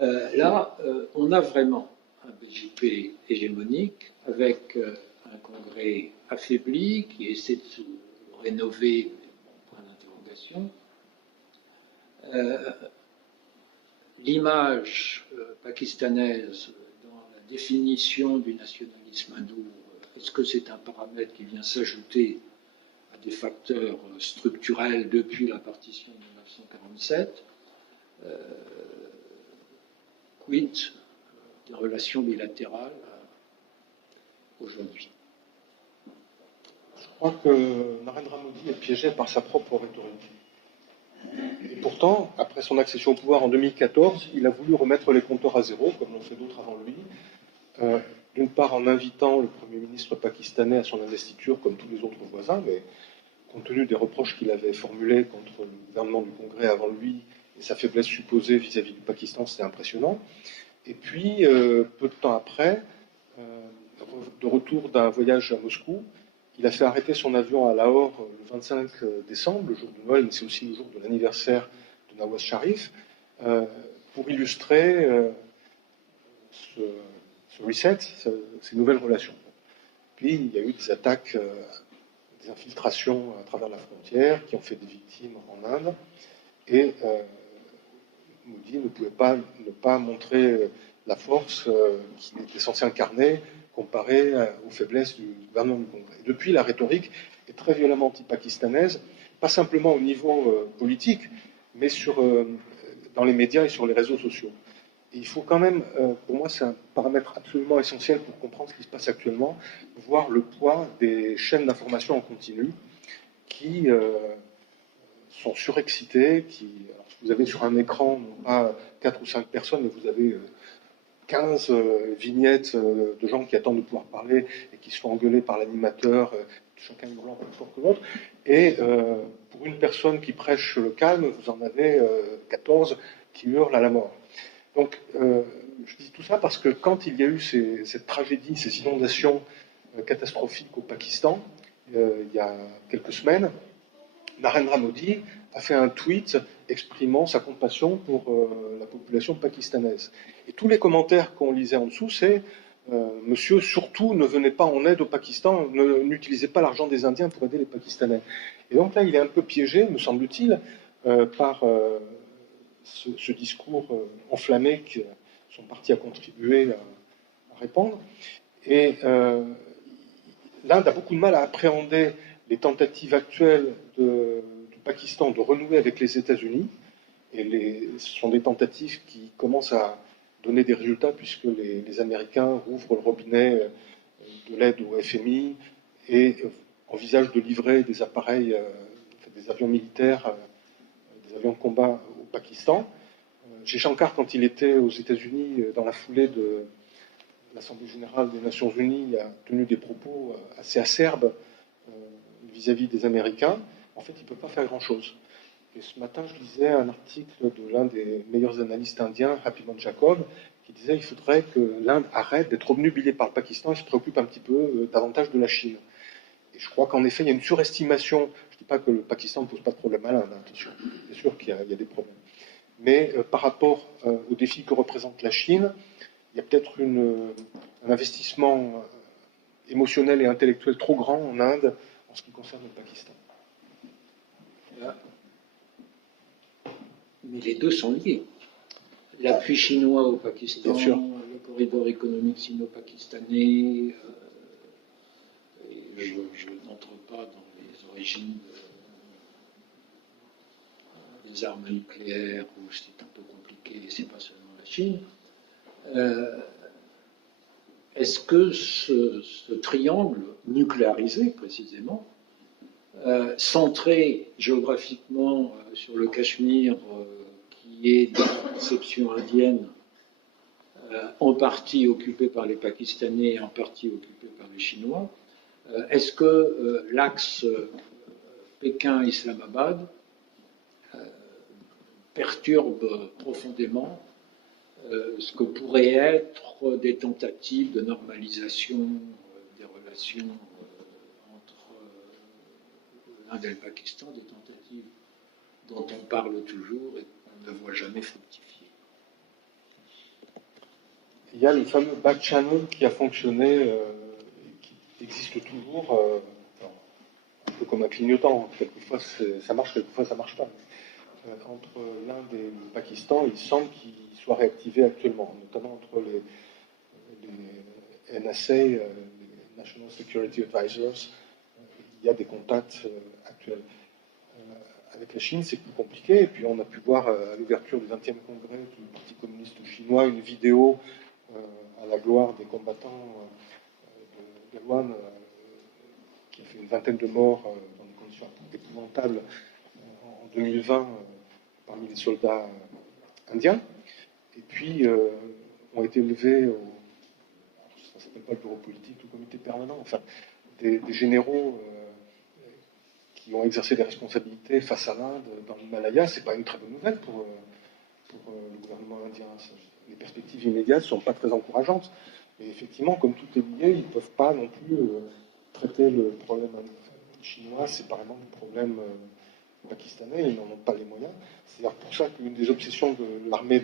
Là, on a vraiment un BJP hégémonique avec un Congrès affaibli qui essaie de se rénover, point d'interrogation. L'image pakistanaise dans la définition du nationalisme hindou, est-ce que c'est un paramètre qui vient s'ajouter à des facteurs structurels depuis la partition de 1947? Quid des relations bilatérales aujourd'hui? Je crois que Narendra Modi est piégé par sa propre rhétorique. Et pourtant, après son accession au pouvoir en 2014, il a voulu remettre les compteurs à zéro, comme l'ont fait d'autres avant lui. D'une part en invitant le Premier ministre pakistanais à son investiture, comme tous les autres voisins, mais compte tenu des reproches qu'il avait formulés contre le gouvernement du Congrès avant lui et sa faiblesse supposée vis-à-vis du Pakistan, c'était impressionnant. Et puis, peu de temps après, de retour d'un voyage à Moscou, il a fait arrêter son avion à Lahore le 25 décembre, le jour de Noël, mais c'est aussi le jour de l'anniversaire de Nawaz Sharif, pour illustrer ce reset, ces nouvelles relations. Puis il y a eu des attaques, des infiltrations à travers la frontière qui ont fait des victimes en Inde, et Modi ne pouvait pas ne pas montrer la force qu'il était censé incarner comparée aux faiblesses du gouvernement du Congrès. Et depuis, la rhétorique est très violemment anti-pakistanaise, pas simplement au niveau politique, mais dans les médias et sur les réseaux sociaux. Et il faut quand même, pour moi, c'est un paramètre absolument essentiel pour comprendre ce qui se passe actuellement, voir le poids des chaînes d'information en continu qui sont surexcitées, alors, vous avez sur un écran non pas 4 ou 5 personnes, mais vous avez 15 vignettes de gens qui attendent de pouvoir parler et qui se font engueuler par l'animateur, chacun hurlant plus fort que l'autre. Et pour une personne qui prêche le calme, vous en avez 14 qui hurlent à la mort. Donc, je dis tout ça parce que quand il y a eu cette tragédie, ces inondations catastrophiques au Pakistan, il y a quelques semaines, Narendra Modi a fait un tweet exprimant sa compassion pour la population pakistanaise. Et tous les commentaires qu'on lisait en dessous, c'est Monsieur, surtout, ne venez pas en aide au Pakistan, n'utilisez pas l'argent des Indiens pour aider les Pakistanais. Et donc là, il est un peu piégé, me semble-t-il, par ce discours enflammé que son parti a contribué à répandre. Et l'Inde a beaucoup de mal à appréhender les tentatives actuelles du Pakistan de renouer avec les États-Unis. Et ce sont des tentatives qui commencent à donner des résultats puisque les Américains rouvrent le robinet de l'aide au FMI et envisagent de livrer des appareils, des avions militaires, des avions de combat au Pakistan. Jaishankar, quand il était aux États-Unis dans la foulée de l'Assemblée générale des Nations unies, a tenu des propos assez acerbes vis-à-vis des Américains. En fait, il ne peut pas faire grand-chose. Et ce matin, je lisais un article de l'un des meilleurs analystes indiens, Happymon Jacob, qui disait qu'il faudrait que l'Inde arrête d'être obnubilée par le Pakistan et se préoccupe un petit peu davantage de la Chine. Et je crois qu'en effet, il y a une surestimation. Je ne dis pas que le Pakistan ne pose pas de problème à l'Inde, attention. Bien sûr qu'il y a des problèmes. Mais par rapport aux défis que représente la Chine, il y a peut-être un investissement émotionnel et intellectuel trop grand en Inde en ce qui concerne le Pakistan. Mais les deux sont liés. L'appui chinois au Pakistan, le corridor économique sino-pakistanais, je n'entre pas dans les origines des armes nucléaires, où c'est un peu compliqué, c'est pas seulement la Chine. Est-ce que ce triangle nucléarisé, précisément, centré géographiquement sur le Cachemire, qui est dans la conception indienne, en partie occupé par les Pakistanais et en partie occupé par les Chinois, est-ce que l'axe Pékin-Islamabad perturbe profondément ce que pourraient être des tentatives de normalisation des relations entre l'Inde et le Pakistan, des tentatives dont on parle toujours et qu'on ne voit jamais fructifier? Il y a le fameux back channel qui a fonctionné, qui existe toujours, un peu comme un clignotant. Quelquefois ça marche, quelquefois ça marche pas. Entre l'Inde et le Pakistan, il semble qu'il soit réactivé actuellement, notamment entre les NSA, les National Security Advisors. Il y a des contacts actuels. Avec la Chine, c'est plus compliqué. Et puis, on a pu voir à l'ouverture du 20e congrès du Parti communiste chinois une vidéo à la gloire des combattants de Galwan, qui a fait une vingtaine de morts dans des conditions épouvantables en 2020 parmi les soldats indiens. Et puis, ont été élevés ça ne s'appelle pas le bureau politique, le comité permanent, enfin, des généraux qui ont exercé des responsabilités face à l'Inde dans l'Himalaya. Ce n'est pas une très bonne nouvelle pour le gouvernement indien. Les perspectives immédiates ne sont pas très encourageantes. Et effectivement, comme tout est lié, ils ne peuvent pas non plus traiter le problème chinois séparément du problème pakistanais. Ils n'en ont pas les moyens. C'est pour ça qu'une des obsessions de l'armée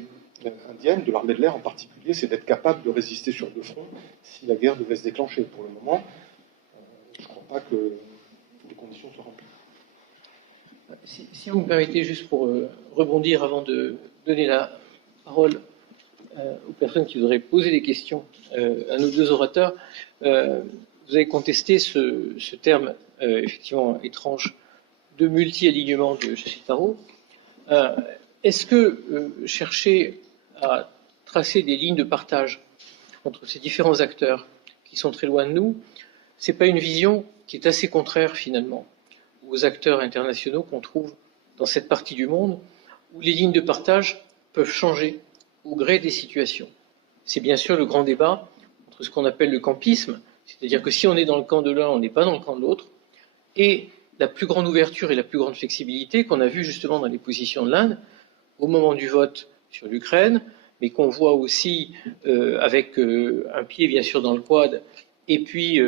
indienne, de l'armée de l'air en particulier, c'est d'être capable de résister sur deux fronts si la guerre devait se déclencher. Pour le moment, je ne crois pas que les conditions soient remplies. Si vous me permettez, juste pour rebondir avant de donner la parole aux personnes qui voudraient poser des questions à nos deux orateurs, vous avez contesté ce terme effectivement étrange de multi-alignement de Shachitaro. Est-ce que chercher à tracer des lignes de partage entre ces différents acteurs qui sont très loin de nous, c'est pas une vision qui est assez contraire finalement aux acteurs internationaux qu'on trouve dans cette partie du monde où les lignes de partage peuvent changer au gré des situations? C'est bien sûr le grand débat entre ce qu'on appelle le campisme, c'est-à-dire que si on est dans le camp de l'un, on n'est pas dans le camp de l'autre, et la plus grande ouverture et la plus grande flexibilité qu'on a vu justement dans les positions de l'Inde au moment du vote sur l'Ukraine, mais qu'on voit aussi avec un pied bien sûr dans le Quad et puis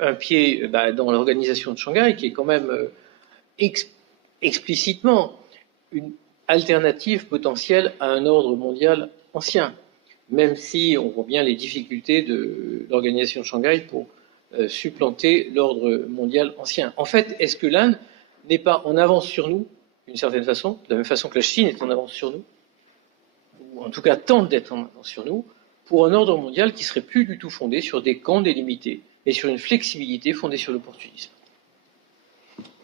un pied dans l'organisation de Shanghai qui est quand même explicitement une alternative potentielle à un ordre mondial ancien, même si on voit bien les difficultés de l'organisation de Shanghai pour supplanter l'ordre mondial ancien. En fait, est-ce que l'Inde n'est pas en avance sur nous, d'une certaine façon, de la même façon que la Chine est en avance sur nous, ou en tout cas tente d'être en avance sur nous, pour un ordre mondial qui serait plus du tout fondé sur des camps délimités, mais sur une flexibilité fondée sur l'opportunisme?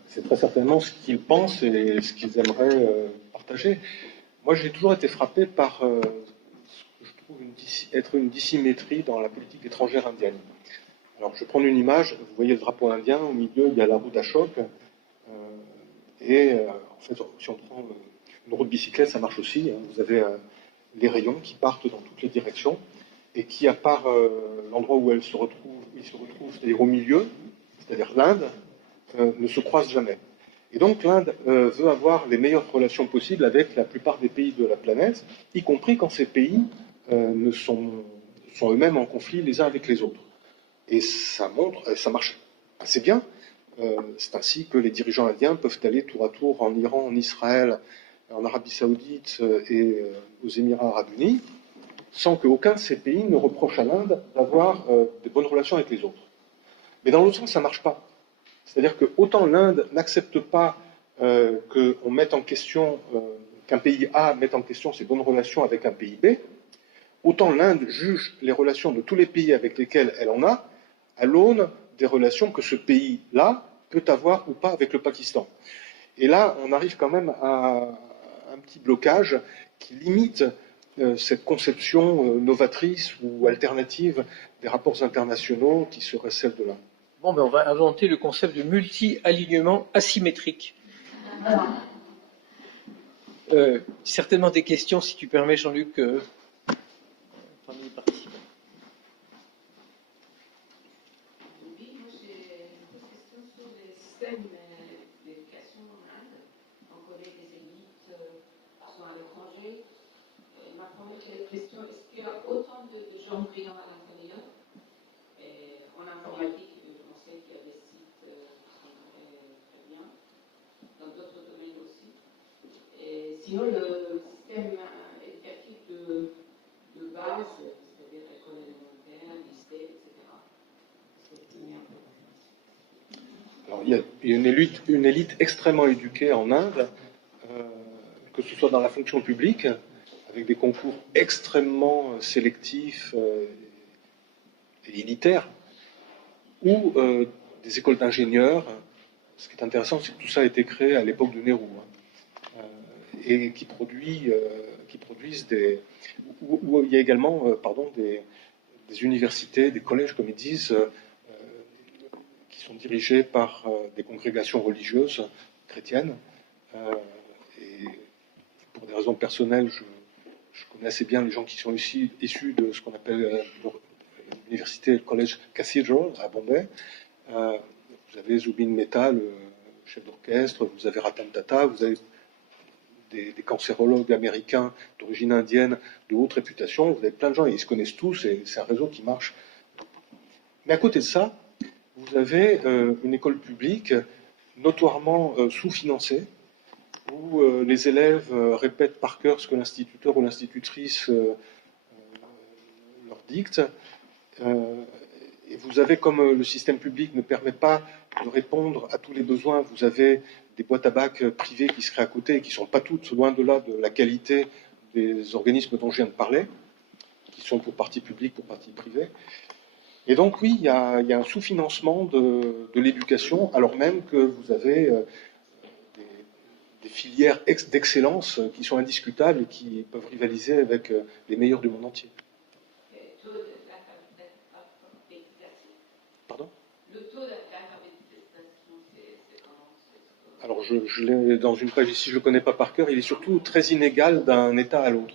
C'est très certainement ce qu'ils pensent et ce qu'ils aimeraient partager. Moi, j'ai toujours été frappé par ce que je trouve être une dissymétrie dans la politique étrangère indienne. Alors, je vais prendre une image. Vous voyez le drapeau indien. Au milieu, il y a la roue d'Ashok. En fait, si on prend une roue de bicyclette, ça marche aussi. Hein. Vous avez les rayons qui partent dans toutes les directions et qui, à part l'endroit où ils se retrouvent, c'est-à-dire au milieu, c'est-à-dire l'Inde, ne se croisent jamais. Et donc l'Inde veut avoir les meilleures relations possibles avec la plupart des pays de la planète, y compris quand ces pays sont eux-mêmes en conflit les uns avec les autres. Et ça marche assez bien. C'est ainsi que les dirigeants indiens peuvent aller tour à tour en Iran, en Israël, en Arabie Saoudite et aux Émirats Arabes Unis, sans qu'aucun de ces pays ne reproche à l'Inde d'avoir de bonnes relations avec les autres. Mais dans l'autre sens, ça ne marche pas. C'est-à-dire que autant l'Inde n'accepte pas qu'on mette en question, qu'un pays A mette en question ses bonnes relations avec un pays B, autant l'Inde juge les relations de tous les pays avec lesquels elle en a à l'aune des relations que ce pays-là peut avoir ou pas avec le Pakistan. Et là, on arrive quand même à un petit blocage qui limite cette conception novatrice ou alternative des rapports internationaux qui serait celle de l'Inde. Bon, ben on va inventer le concept de multi-alignement asymétrique. Certainement des questions, si tu permets, Jean-Luc, parmi les participants. Oui, moi j'ai une petite question sur les systèmes d'éducation en Inde. On connaît des élites qui sont à l'étranger. Ma première question, est-ce qu'il y a autant de gens brillants à l'intérieur? En informatique, on sait qu'il y a des sites qui sont très bien, dans d'autres domaines aussi. Et sinon, le système éducatif de base, c'est-à-dire l'école élémentaire, lycée, etc. Alors, il y a une élite extrêmement éduquée en Inde, que ce soit dans la fonction publique, avec des concours extrêmement sélectifs et élitaires, ou des écoles d'ingénieurs. Ce qui est intéressant, c'est que tout ça a été créé à l'époque de Nehru, et qui produisent où il y a également des universités, des collèges, comme ils disent, qui sont dirigés par des congrégations religieuses chrétiennes. Et pour des raisons personnelles, je connais assez bien les gens qui sont issus de ce qu'on appelle l'université, le collège Cathedral à Bombay. Vous avez Zubin Mehta, le chef d'orchestre, vous avez Ratan Tata, vous avez des cancérologues américains d'origine indienne de haute réputation, vous avez plein de gens, et ils se connaissent tous, et c'est un réseau qui marche. Mais à côté de ça, vous avez une école publique notoirement sous-financée, où les élèves répètent par cœur ce que l'instituteur ou l'institutrice leur dicte. Et vous avez, comme le système public ne permet pas de répondre à tous les besoins, vous avez des boîtes à bac privées qui seraient à côté et qui ne sont pas toutes loin de là de la qualité des organismes dont je viens de parler, qui sont pour partie publique, pour partie privée. Et donc oui, il y a un sous-financement de l'éducation, alors même que vous avez des filières d'excellence qui sont indiscutables et qui peuvent rivaliser avec les meilleurs du monde entier. Pardon ? Le taux d'alphabétisation, c'est comment? Alors je l'ai dans une page ici, je ne le connais pas par cœur, il est surtout très inégal d'un État à l'autre.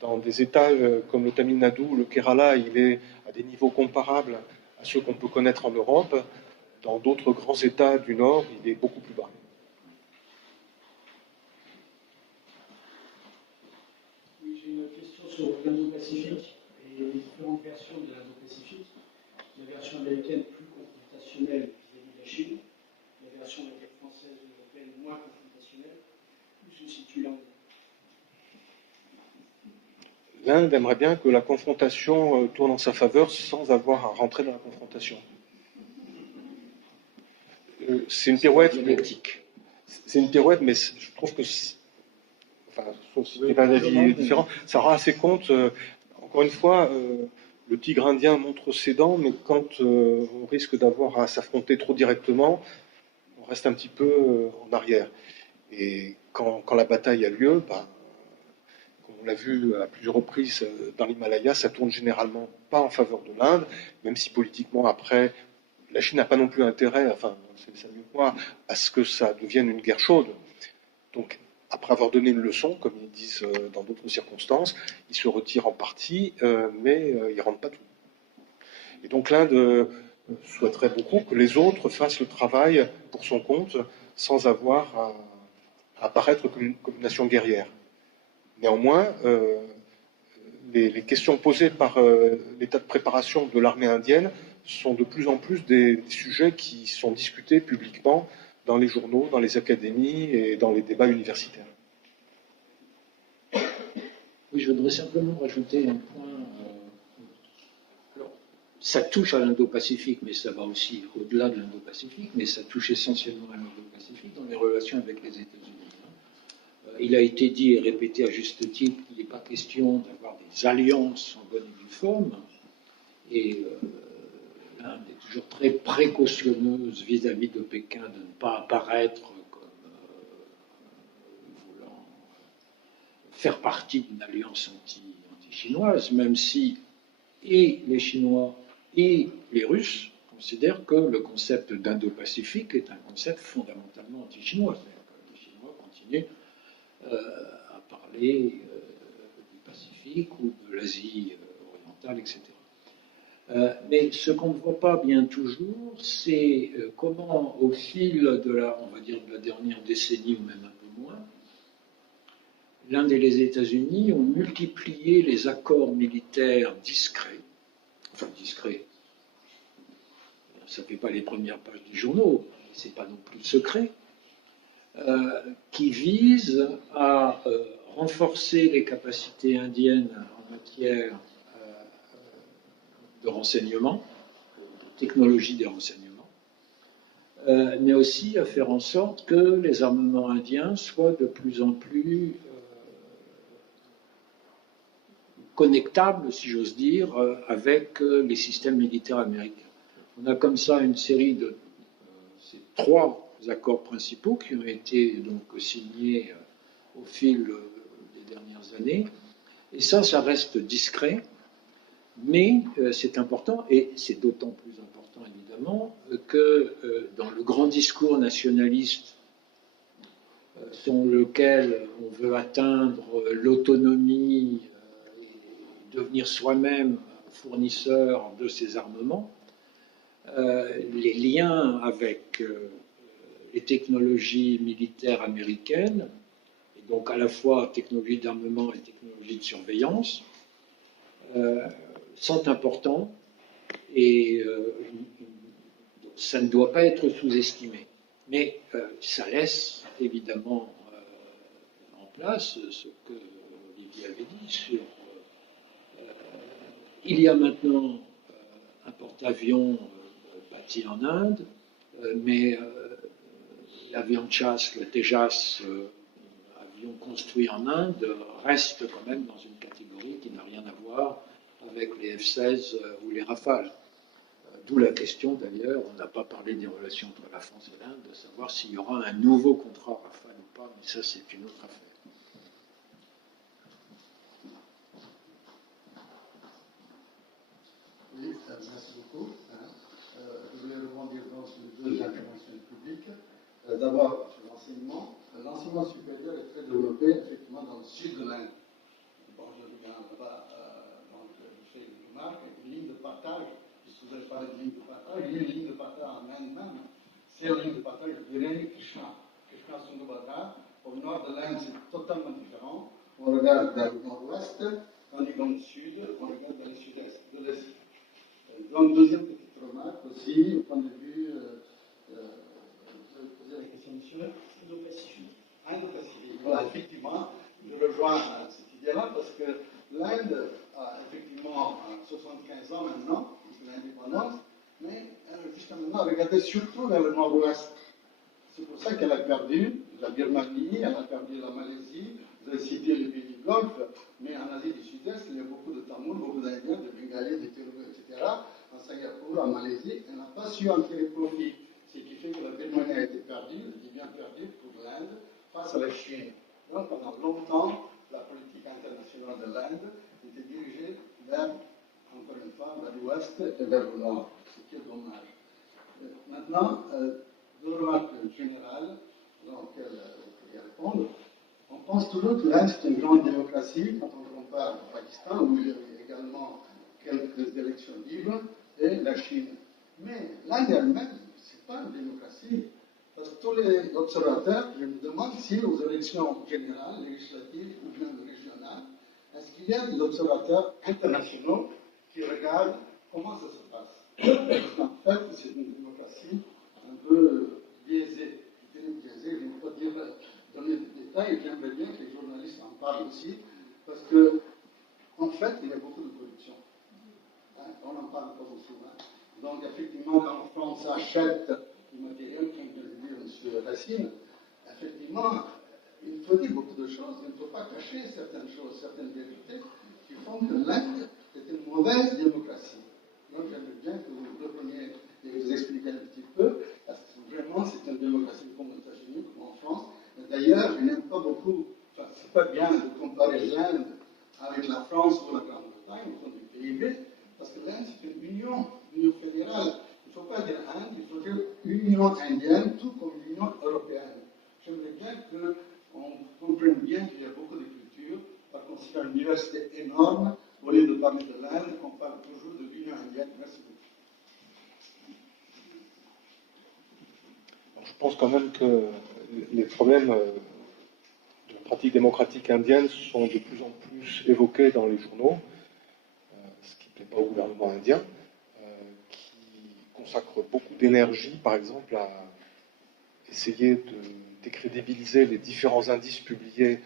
Dans des États comme le Tamil Nadu, le Kerala, il est à des niveaux comparables à ceux qu'on peut connaître en Europe. Dans d'autres grands États du Nord, il est beaucoup plus bas. Oui, j'ai une question sur l'Indo-Pacifique et les différentes versions de l'Indo-Pacifique. La version américaine plus confrontationnelle vis-à-vis de la Chine, la version française et européenne moins confrontationnelle l'Inde aimerait bien que la confrontation tourne en sa faveur sans avoir à rentrer dans la confrontation. C'est une pirouette. C'est une pirouette, mais je trouve que, enfin, sauf si c'est un avis différent, ça rend assez compte. Encore une fois, le tigre indien montre ses dents, mais quand on risque d'avoir à s'affronter trop directement, on reste un petit peu en arrière. Et quand la bataille a lieu, bah, comme on l'a vu à plusieurs reprises dans l'Himalaya, ça tourne généralement pas en faveur de l'Inde, même si politiquement après, la Chine n'a pas non plus intérêt, enfin, c'est ça mieux que moi, à ce que ça devienne une guerre chaude. Donc, après avoir donné une leçon, comme ils disent dans d'autres circonstances, ils se retirent en partie, mais ils ne rendent pas tout. Et donc l'Inde souhaiterait beaucoup que les autres fassent le travail pour son compte, sans avoir à apparaître comme une nation guerrière. Néanmoins, les questions posées par l'état de préparation de l'armée indienne sont de plus en plus des sujets qui sont discutés publiquement dans les journaux, dans les académies et dans les débats universitaires. Oui, je voudrais simplement rajouter un point. Alors, ça touche à l'Indo-Pacifique, mais ça va aussi au-delà de l'Indo-Pacifique, mais ça touche essentiellement à l'Indo-Pacifique dans les relations avec les États-Unis. Il a été dit et répété à juste titre qu'il n'est pas question d'avoir des alliances en bonne et due forme, et l'Inde est toujours très précautionneuse vis-à-vis de Pékin de ne pas apparaître comme voulant faire partie d'une alliance anti-chinoise, même si et les Chinois et les Russes considèrent que le concept d'Indo-Pacifique est un concept fondamentalement anti-chinois. C'est-à-dire que les Chinois continuent à parler du Pacifique ou de l'Asie orientale, etc. Mais ce qu'on ne voit pas bien toujours, c'est comment, au fil de la dernière décennie ou même un peu moins, l'Inde et les États-Unis ont multiplié les accords militaires discrets, enfin discrets. Ça ne fait pas les premières pages des journaux, ce n'est pas non plus secret, qui visent à renforcer les capacités indiennes en matière de renseignement, de technologie des renseignements, mais aussi à faire en sorte que les armements indiens soient de plus en plus connectables, si j'ose dire, avec les systèmes militaires américains. On a comme ça une série de ces trois accords principaux qui ont été donc signés au fil des dernières années. Et ça reste discret, mais c'est important, et c'est d'autant plus important évidemment que dans le grand discours nationaliste selon lequel on veut atteindre l'autonomie et devenir soi-même fournisseur de ces armements, les liens avec les technologies militaires américaines, et donc à la fois technologie d'armement et technologie de surveillance, sont importants et ça ne doit pas être sous-estimé. Mais ça laisse évidemment en place ce que Olivier avait dit sur il y a maintenant un porte-avions bâti en Inde, mais l'avion de chasse, le Tejas, avion construit en Inde, reste quand même dans une catégorie qui n'a rien à voir avec les F-16 ou les Rafales. D'où la question d'ailleurs, on n'a pas parlé des relations entre la France et l'Inde, de savoir s'il y aura un nouveau contrat Rafale ou pas, mais ça c'est une autre affaire. Oui, merci beaucoup. Je voulais rebondir donc sur deux interventions publiques. D'abord, sur l'enseignement. L'enseignement supérieur est très développé, effectivement, dans le sud de l'Inde. Bon, je reviens là-bas, donc je fais une remarque, une ligne de partage, puisque vous avez parlé de ligne de partage, une ligne de partage en Inde même, c'est la ligne de partage de Krishna. Krishna Sundarbhadra, au nord de l'Inde, c'est totalement différent. On regarde vers le nord-ouest, on est dans le sud, on regarde vers le sud-est, de l'est. Donc, deuxième petite remarque aussi, au point de vue de la question, monsieur, Indo-Pacifique. Voilà, effectivement, je rejoins cette idée-là parce que l'Inde 75 ans maintenant, depuis l'indépendance, mais jusqu'à maintenant, regardez surtout vers le nord-ouest. C'est pour ça qu'elle a perdu la Birmanie, elle a perdu la Malaisie, vous avez cité les pays du Golfe, mais en Asie du Sud-Est, il y a beaucoup de Tamouls, beaucoup d'Indiens, de Bengalais, de Telugus, etc. En Singapour, en Malaisie, elle n'a pas su en tirer profit. Ce qui fait que la Birmanie a été perdue, je dis bien perdue pour l'Inde, face à la Chine. Donc pendant longtemps, la politique internationale de l'Inde était dirigée vers, encore une fois, vers l'ouest et vers le nord, ce qui est dommage. Maintenant, deux remarques générales dans lesquelles je vais répondre. On pense toujours que l'Inde est une grande démocratie quand on compare au Pakistan, où il y a également quelques élections libres, et la Chine. Mais l'Inde elle-même, ce n'est pas une démocratie. Parce que tous les observateurs, je me demande si aux élections générales, législatives ou même régionales, est-ce qu'il y a des observateurs internationaux qui regardent comment ça se passe. Parce qu'en fait, c'est une démocratie un peu biaisée. Je dirais biaisée, je ne peux pas dire, donner des détails, j'aimerais bien que les journalistes en parlent aussi, parce que, en fait, il y a beaucoup de corruption. Hein, on en parle pas souvent. Donc, effectivement, quand France achète du matériel, comme vient de dire M. Racine, effectivement, il faut dire beaucoup de choses. Il ne faut pas cacher certaines choses, certaines vérités qui font que l'Inde est une mauvaise démocratie. Donc, j'aimerais bien que vous repreniez et vous expliquiez un petit peu, parce que vraiment, c'est une démocratie comme aux États-Unis, comme en France. D'ailleurs, je n'aime pas beaucoup, enfin, c'est pas bien de comparer l'Inde avec la France ou la Grande-Bretagne au point du PIB, parce que l'Inde, c'est une union fédérale. Il ne faut pas dire Inde, il faut dire Union indienne, tout comme l'Union européenne. J'aimerais bien qu'on comprenne bien qu'il y a beaucoup de cultures, par contre, c'est une diversité énorme. Au lieu de parler de l'Inde, on parle toujours de l'Union indienne. Merci beaucoup. Je pense quand même que les problèmes de la pratique démocratique indienne sont de plus en plus évoqués dans les journaux, ce qui ne plaît pas au gouvernement indien, qui consacre beaucoup d'énergie, par exemple, à essayer de décrédibiliser les différents indices publiés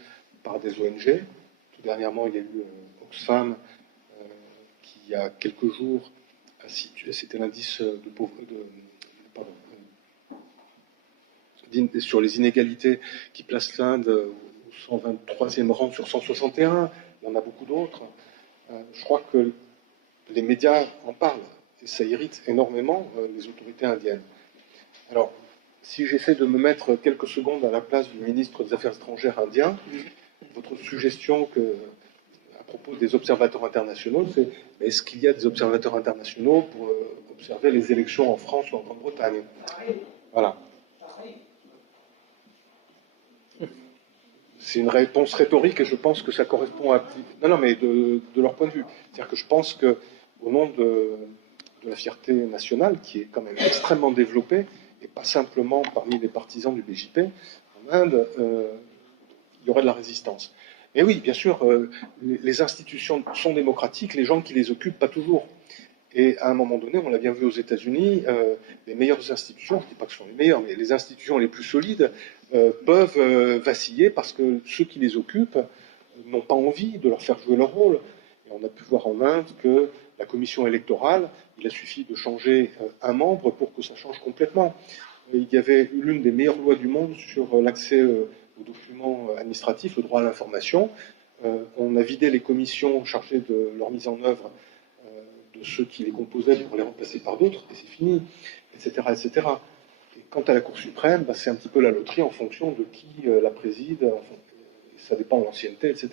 par des ONG. Tout dernièrement, il y a eu Oxfam, qui, il y a quelques jours, a situé, c'était l'indice de pauvreté, sur les inégalités qui place l'Inde au 123e rang sur 161. Il y en a beaucoup d'autres. Je crois que les médias en parlent et ça irrite énormément les autorités indiennes. Alors, si j'essaie de me mettre quelques secondes à la place du ministre des Affaires étrangères indien, votre suggestion à propos des observateurs internationaux, c'est est-ce qu'il y a des observateurs internationaux pour observer les élections en France ou en Grande-Bretagne? Voilà. C'est une réponse rhétorique et je pense que ça correspond à... Non, mais de leur point de vue. C'est-à-dire que je pense qu'au nom de la fierté nationale, qui est quand même extrêmement développée, et pas simplement parmi les partisans du BJP, en Inde, il y aurait de la résistance. Et oui, bien sûr, les institutions sont démocratiques, les gens qui les occupent, pas toujours. Et à un moment donné, on l'a bien vu aux États-Unis, les meilleures institutions, je ne dis pas que ce sont les meilleures, mais les institutions les plus solides peuvent vaciller parce que ceux qui les occupent n'ont pas envie de leur faire jouer leur rôle. Et on a pu voir en Inde que la commission électorale, il a suffi de changer un membre pour que ça change complètement. Il y avait l'une des meilleures lois du monde sur l'accès aux documents administratifs, le droit à l'information. On a vidé les commissions chargées de leur mise en œuvre de ceux qui les composaient pour les remplacer par d'autres, et c'est fini, etc., etc. Et quant à la Cour suprême, c'est un petit peu la loterie en fonction de qui la préside, ça dépend de l'ancienneté, etc.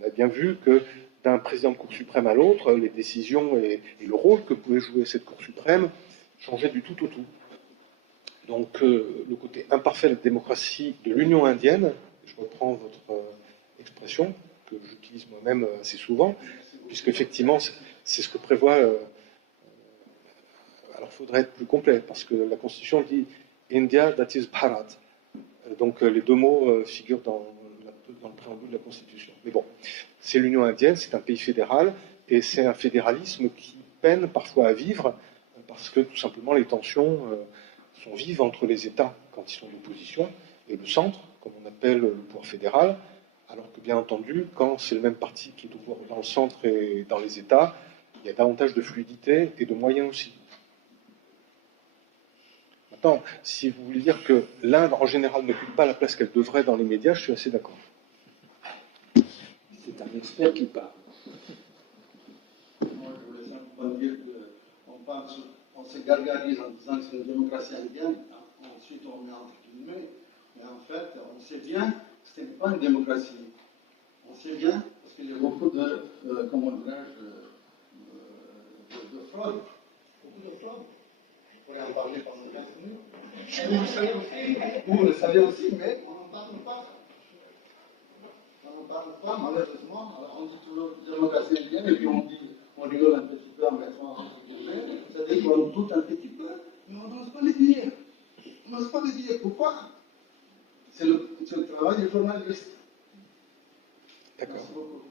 On a bien vu que d'un président de Cour suprême à l'autre, les décisions et le rôle que pouvait jouer cette Cour suprême changeaient du tout au tout. Donc le côté imparfait de la démocratie de l'Union indienne, je reprends votre expression, que j'utilise moi-même assez souvent, puisqu'effectivement, c'est ce que prévoit. Alors, il faudrait être plus complet, parce que la Constitution dit India, that is Bharat. Donc, les deux mots figurent dans le préambule de la Constitution. Mais bon, c'est l'Union indienne, c'est un pays fédéral, et c'est un fédéralisme qui peine parfois à vivre, parce que tout simplement les tensions sont vives entre les États quand ils sont d'opposition, et le centre, comme on appelle le pouvoir fédéral. Alors que, bien entendu, quand c'est le même parti qui est au pouvoir dans le centre et dans les États, il il y a davantage de fluidité et de moyens aussi. Maintenant, si vous voulez dire que l'Inde, en général, n'occupe pas la place qu'elle devrait dans les médias, je suis assez d'accord. C'est un expert qui parle. Moi, je voulais simplement dire qu'on se gargarise en disant que c'est une démocratie indienne, ensuite on met entre guillemets, mais en fait, on sait bien que ce n'est pas une démocratie. On sait bien, parce qu'il y a beaucoup comment dirais-je, de fraude. Beaucoup de fraude. On pourrait en parler pendant 15 minutes. Vous le savez aussi, mais on n'en parle pas. On n'en parle pas, malheureusement. Alors, on dit toujours démocratie indienne, et puis on rigole un petit peu en mettant c'est-à-dire qu'on doute un petit peu, mais on n'ose pas les dire. On n'ose pas les dire. Pourquoi? C'est le travail des journalistes. D'accord. Merci beaucoup.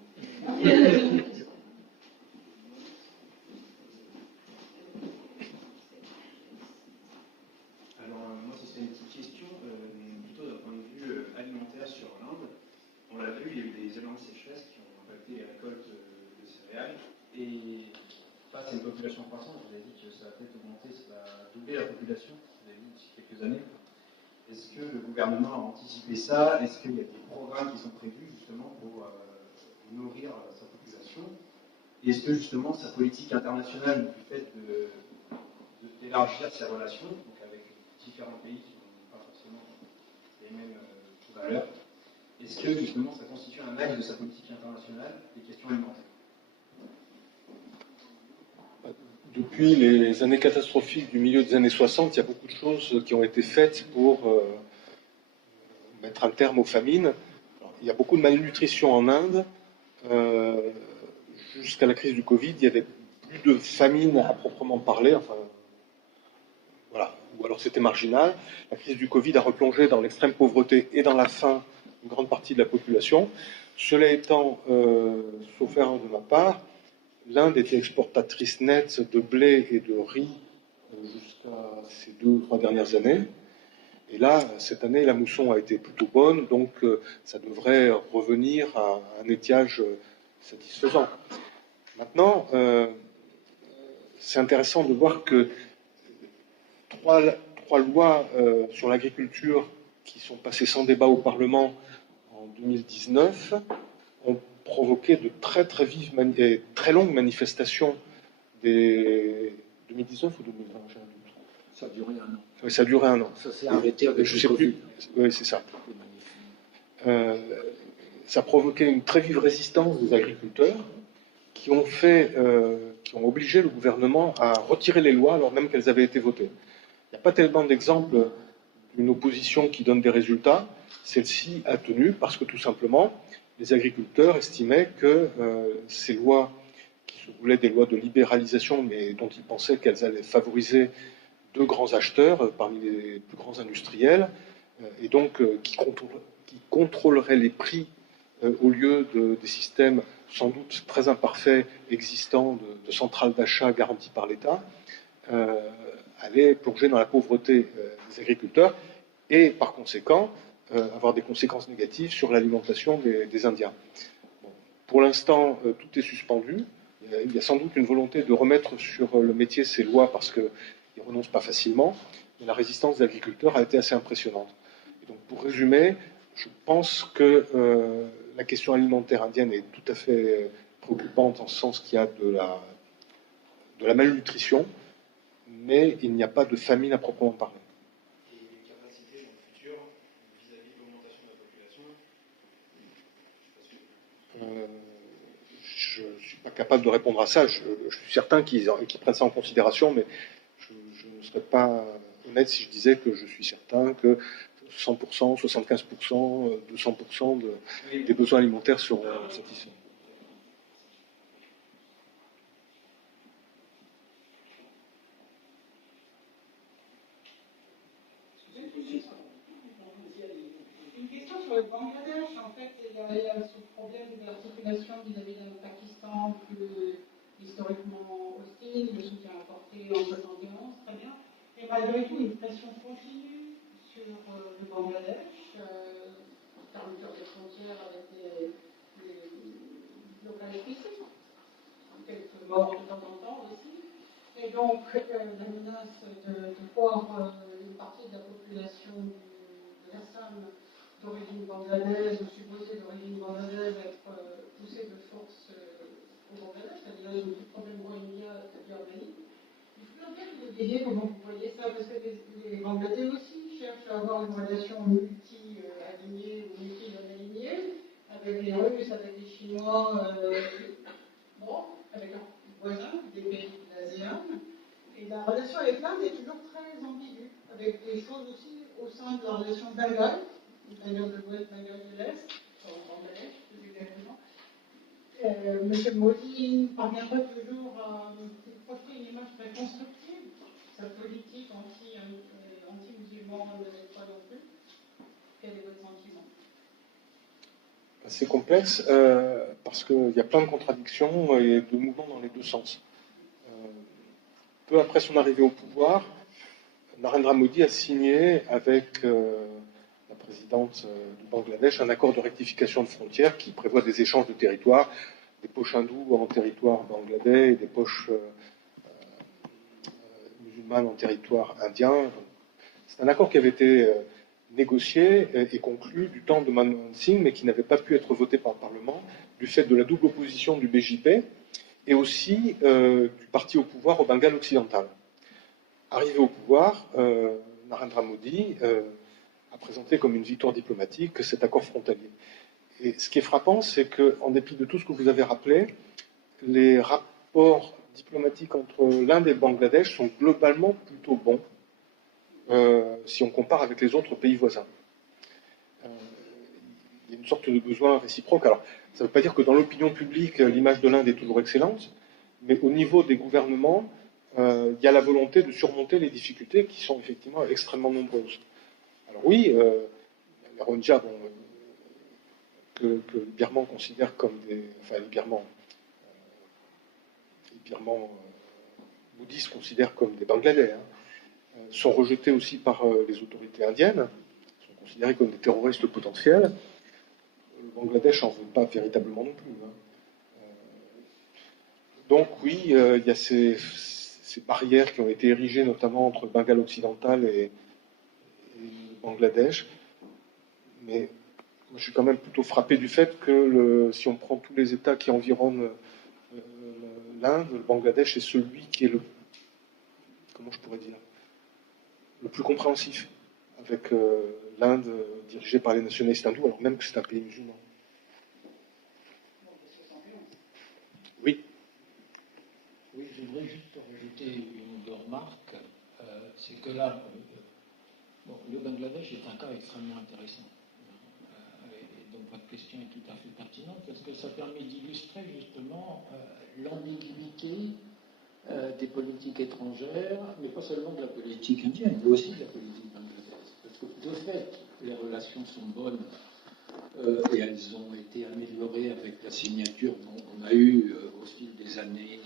Alors, moi, ce serait une petite question, plutôt d'un point de vue alimentaire sur l'Inde. On l'a vu, il y a eu des énormes sécheresses qui ont impacté les récoltes de céréales. Et face à une population croissante, vous avez dit que ça va peut-être augmenter, ça va doubler la population, vous avez dit d'ici quelques années. Est-ce que le gouvernement a anticipé ça? Est-ce qu'il y a des programmes qui sont prévus justement pour nourrir sa population? Et est-ce que justement sa politique internationale, du fait d'élargir ses relations, donc avec différents pays qui n'ont pas forcément les mêmes valeurs, est-ce que justement ça constitue un axe de sa politique internationale des questions alimentaires? Depuis les années catastrophiques du milieu des années 60, il y a beaucoup de choses qui ont été faites pour mettre un terme aux famines. Alors, il y a beaucoup de malnutrition en Inde. Jusqu'à la crise du Covid, il n'y avait plus de famine à proprement parler. Enfin, voilà. Ou alors c'était marginal. La crise du Covid a replongé dans l'extrême pauvreté et dans la faim une grande partie de la population. Cela étant, sauf erreur de ma part, l'Inde était exportatrice nette de blé et de riz jusqu'à ces 2 ou 3 dernières années. Et là, cette année, la mousson a été plutôt bonne, donc ça devrait revenir à un étiage satisfaisant. Maintenant, c'est intéressant de voir que trois lois sur l'agriculture qui sont passées sans débat au Parlement en 2019 ont provoqué de très vives et très longues manifestations des 2019 ou 2020, j'ai un doute. Ça a duré un an. Oui, ça a duré un an. Ça s'est arrêté avec Je le sais Covid. plus. Oui, c'est ça. Ça a provoqué une très vive résistance des agriculteurs qui ont obligé le gouvernement à retirer les lois alors même qu'elles avaient été votées. Il n'y a pas tellement d'exemples d'une opposition qui donne des résultats. Celle-ci a tenu parce que tout simplement, les agriculteurs estimaient que ces lois, qui se voulaient des lois de libéralisation, mais dont ils pensaient qu'elles allaient favoriser 2 grands acheteurs parmi les plus grands industriels, et donc qui contrôleraient les prix au lieu des systèmes sans doute très imparfaits existants de centrales d'achat garanties par l'État, allaient plonger dans la pauvreté des agriculteurs et par conséquent avoir des conséquences négatives sur l'alimentation des Indiens. Bon, pour l'instant, tout est suspendu. Il y a sans doute une volonté de remettre sur le métier ces lois parce qu'ils ne renoncent pas facilement, mais la résistance des agriculteurs a été assez impressionnante. Et donc, pour résumer, je pense que la question alimentaire indienne est tout à fait préoccupante en ce sens qu'il y a de la malnutrition, mais il n'y a pas de famine à proprement parler. Et les capacités dans le futur vis-à-vis de l'augmentation de la population? Je ne suis pas capable de répondre à ça. Je suis certain qu'ils prennent ça en considération, mais je ne serais pas honnête si je disais que je suis certain que 100%, 75%, 200% des besoins alimentaires seront satisfaits. Une question sur le Bangladesh. En fait, il y a ce problème d'articulation vis-à-vis d'un Pakistan plus historiquement hostile, le soutien apporté en 71, très bien. Et malgré tout, une pression continue sur le Bangladesh, fermeture des frontières avec les localités, quelques morts de temps en temps aussi. Et donc, la menace de voir une partie de la population de l'Assam d'origine bangladaise ou supposée d'origine bangladaise être poussée de force au Bangladesh, c'est-à-dire là, ils ont du problème Rohingya, c'est-à-dire Birmanie. Il faut bien que vous disiez comment vous voyez ça, parce que les Bangladais aussi cherchent à avoir une relation multi-alignée ou multi-non-alignée, avec les Russes, avec les Chinois, avec leurs voisins, des pays de l'ASEAN. Et la relation avec l'Inde est toujours très ambiguë, avec des choses aussi au sein de la relation Bengale, Bengale de l'Ouest, Bengale de l'Est, en Bangladesh, plus exactement. M. Modi parviendra toujours à projeter une image très constructive. Sa politique anti-musulmane ne l'est pas non plus. Quel est votre sentiment? C'est complexe parce qu'il y a plein de contradictions et de mouvements dans les deux sens. Peu après son arrivée au pouvoir, Narendra Modi a signé avec la présidente du Bangladesh un accord de rectification de frontières qui prévoit des échanges de territoires, des poches hindous en territoire bangladais et des poches musulmanes en territoire indien. C'est un accord qui avait été négocié et conclu du temps de Manmohan Singh, mais qui n'avait pas pu être voté par le Parlement du fait de la double opposition du BJP et aussi du parti au pouvoir au Bengale occidental. Arrivé au pouvoir, Narendra Modi a présenté comme une victoire diplomatique cet accord frontalier. Et ce qui est frappant, c'est qu'en dépit de tout ce que vous avez rappelé, les rapports diplomatiques entre l'Inde et le Bangladesh sont globalement plutôt bons si on compare avec les autres pays voisins. Il y a une sorte de besoin réciproque. Alors, ça ne veut pas dire que dans l'opinion publique, l'image de l'Inde est toujours excellente, mais au niveau des gouvernements, il y a la volonté de surmonter les difficultés qui sont effectivement extrêmement nombreuses. Alors oui, les Rohingyas, que les Birmans considèrent comme des... Enfin, les Birmans bouddhistes considèrent comme des Bangladais, sont rejetés aussi par les autorités indiennes, sont considérés comme des terroristes potentiels. Le Bangladesh n'en veut pas véritablement non plus. Donc oui, il y a ces barrières qui ont été érigées notamment entre Bengale occidental et le Bangladesh. Mais moi, je suis quand même plutôt frappé du fait que si on prend tous les États qui environnent l'Inde, le Bangladesh est celui qui est le plus compréhensif avec l'Inde dirigée par les nationalistes hindous, alors même que c'est un pays musulman. Oui. Oui, je voudrais juste rajouter une ou deux remarques. C'est que là, le Bangladesh est un cas extrêmement intéressant. Et donc votre question est tout à fait pertinente parce que ça permet d'illustrer justement l'ambiguïté des politiques étrangères, mais pas seulement de la politique indienne, mais aussi de la politique bangladaise. Parce que de fait, les relations sont bonnes et elles ont été améliorées avec la signature. On a eu au fil des années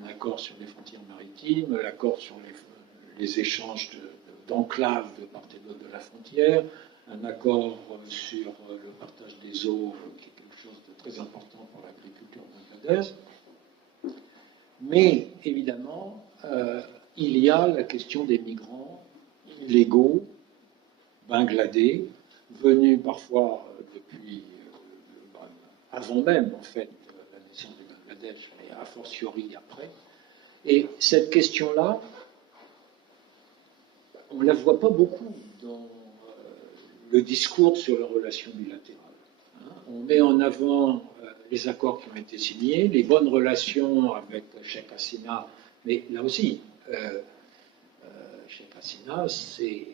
un accord sur les frontières maritimes, l'accord sur les échanges d'enclaves de part et d'autre de la frontière, un accord sur le partage des eaux, qui est quelque chose de très important pour l'agriculture bangladaise. Mais évidemment, il y a la question des migrants illégaux, bangladais, venus parfois depuis avant même en fait la naissance du Bangladesh et a fortiori après. Et cette question-là, on ne la voit pas beaucoup dans le discours sur les relations bilatérales. On met en avant les accords qui ont été signés, les bonnes relations avec Sheikh Hasina, mais là aussi, Sheikh Hasina, c'est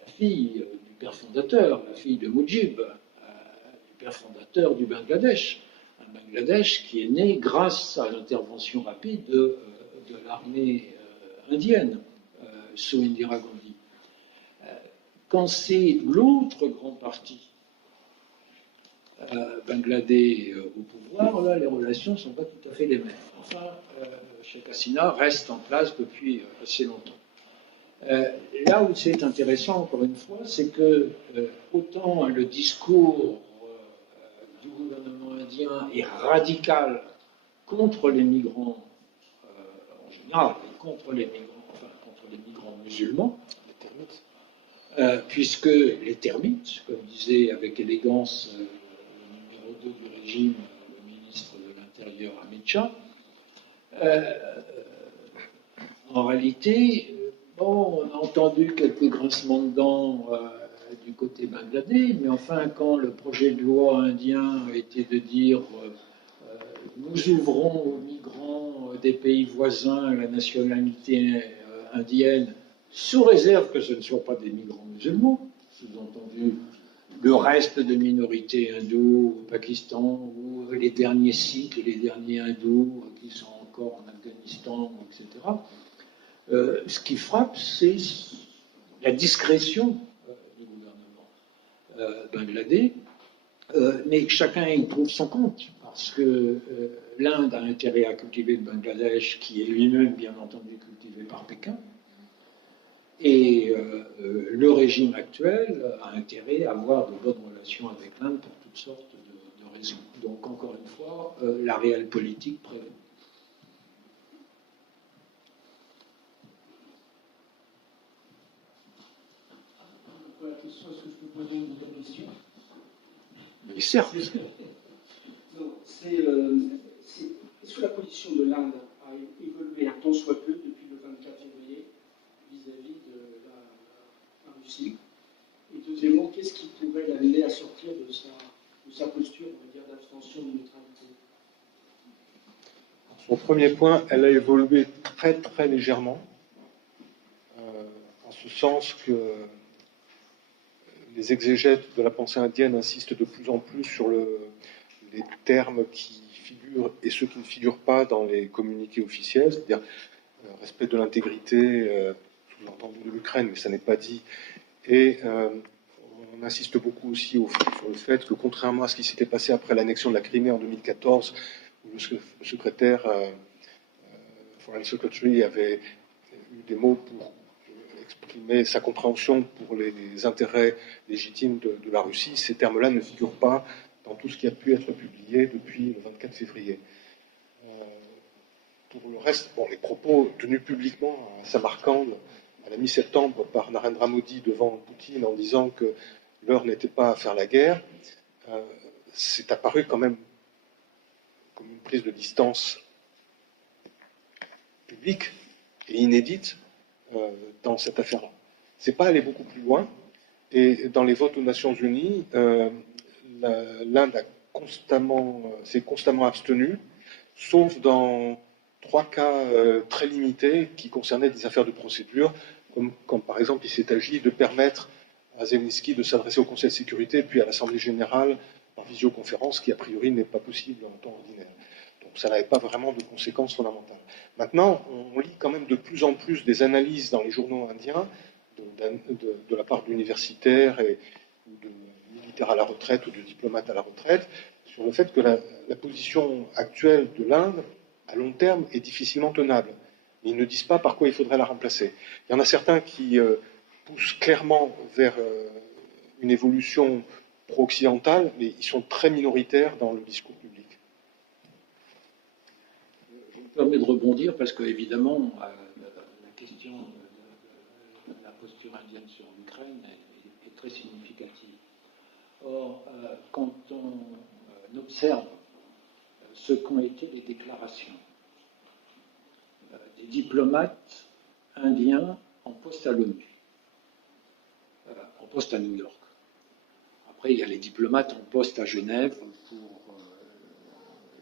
la fille du père fondateur, la fille de Mujib, du père fondateur du Bangladesh. Un Bangladesh qui est né grâce à l'intervention rapide de l'armée indienne sous Indira Gandhi. Quand c'est l'autre grand parti bangladais au pouvoir, là, les relations ne sont pas tout à fait les mêmes. Enfin, Sheikh Hasina reste en place depuis assez longtemps. Là où c'est intéressant, encore une fois, c'est que autant le discours du gouvernement indien est radical contre les migrants en général, et contre les migrants musulmans, puisque les termites, comme disait avec élégance le numéro 2 du régime, le ministre de l'Intérieur Amit Shah, en réalité, bon, on a entendu quelques grincements de dents du côté bangladais, mais enfin, quand le projet de loi indien était de dire nous ouvrons aux migrants des pays voisins la nationalité indienne, sous réserve que ce ne soient pas des migrants musulmans, sous-entendu le reste de minorités hindoues au Pakistan, ou les derniers Sikhs, les derniers hindous qui sont encore en Afghanistan, etc. Ce qui frappe, c'est la discrétion du gouvernement bangladais, mais chacun y trouve son compte, parce que l'Inde a intérêt à cultiver le Bangladesh, qui est lui-même, bien entendu, cultivé par Pékin, et le régime actuel a intérêt à avoir de bonnes relations avec l'Inde pour toutes sortes de raisons. Donc, encore une fois, la réelle politique prévaut. La question, est-ce que je peux poser une nouvelle question? Mais certes. Non, est-ce que la position de l'Inde a évolué un tant soit peu depuis le 24 février vis-à-vis de la Russie? Et deuxièmement, qu'est-ce qui pourrait l'amener à sortir de sa posture, on va dire, d'abstention de neutralité? Son premier point, elle a évolué très très légèrement, en ce sens que les exégètes de la pensée indienne insistent de plus en plus sur les termes qui figurent et ceux qui ne figurent pas dans les communiqués officiels, c'est-à-dire respect de l'intégrité, sous-entendu de l'Ukraine, mais ça n'est pas dit. Et on insiste beaucoup aussi sur le fait que, contrairement à ce qui s'était passé après l'annexion de la Crimée en 2014, où le secrétaire, Foreign Secretary, avait eu des mots pour exprimer sa compréhension pour les intérêts légitimes de la Russie, ces termes-là ne figurent pas dans tout ce qui a pu être publié depuis le 24 février. Pour le reste, bon, les propos tenus publiquement à Samarcande à la mi-septembre par Narendra Modi devant Poutine en disant que l'heure n'était pas à faire la guerre, c'est apparu quand même comme une prise de distance publique et inédite dans cette affaire-là. C'est pas aller beaucoup plus loin. Et dans les votes aux Nations Unies, l'Inde s'est constamment abstenue, sauf dans 3 cas très limités qui concernaient des affaires de procédure, comme par exemple il s'est agi de permettre à Zelensky de s'adresser au Conseil de sécurité puis à l'Assemblée générale par visioconférence, qui a priori n'est pas possible en temps ordinaire. Donc ça n'avait pas vraiment de conséquences fondamentales. Maintenant, on lit quand même de plus en plus des analyses dans les journaux indiens de la part d'universitaires ou de militaires à la retraite ou de diplomates à la retraite sur le fait que la position actuelle de l'Inde, à long terme, est difficilement tenable. Ils ne disent pas par quoi il faudrait la remplacer. Il y en a certains qui poussent clairement vers une évolution pro-occidentale, mais ils sont très minoritaires dans le discours public. Je me permets de rebondir parce que, évidemment, la question de la posture indienne sur l'Ukraine est très significative. Or, quand on observe ce qu'ont été les déclarations des diplomates indiens en poste à l'ONU, en poste à New York. Après, il y a les diplomates en poste à Genève pour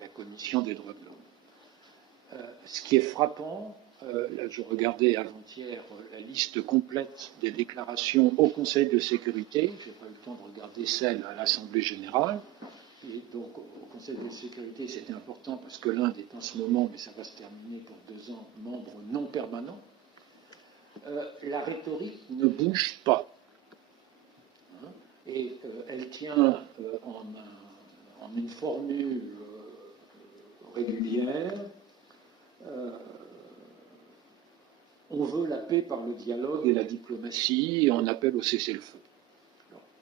la Commission des droits de l'homme. Ce qui est frappant, là, je regardais avant-hier la liste complète des déclarations au Conseil de sécurité, je n'ai pas eu le temps de regarder celle à l'Assemblée générale, et donc au Conseil de sécurité c'était important parce que l'Inde est en ce moment, mais ça va se terminer pour 2 ans, membre non permanent. La rhétorique ne bouge pas. Et elle tient en une formule régulière. On veut la paix par le dialogue et la diplomatie, et on appelle au cessez-le-feu.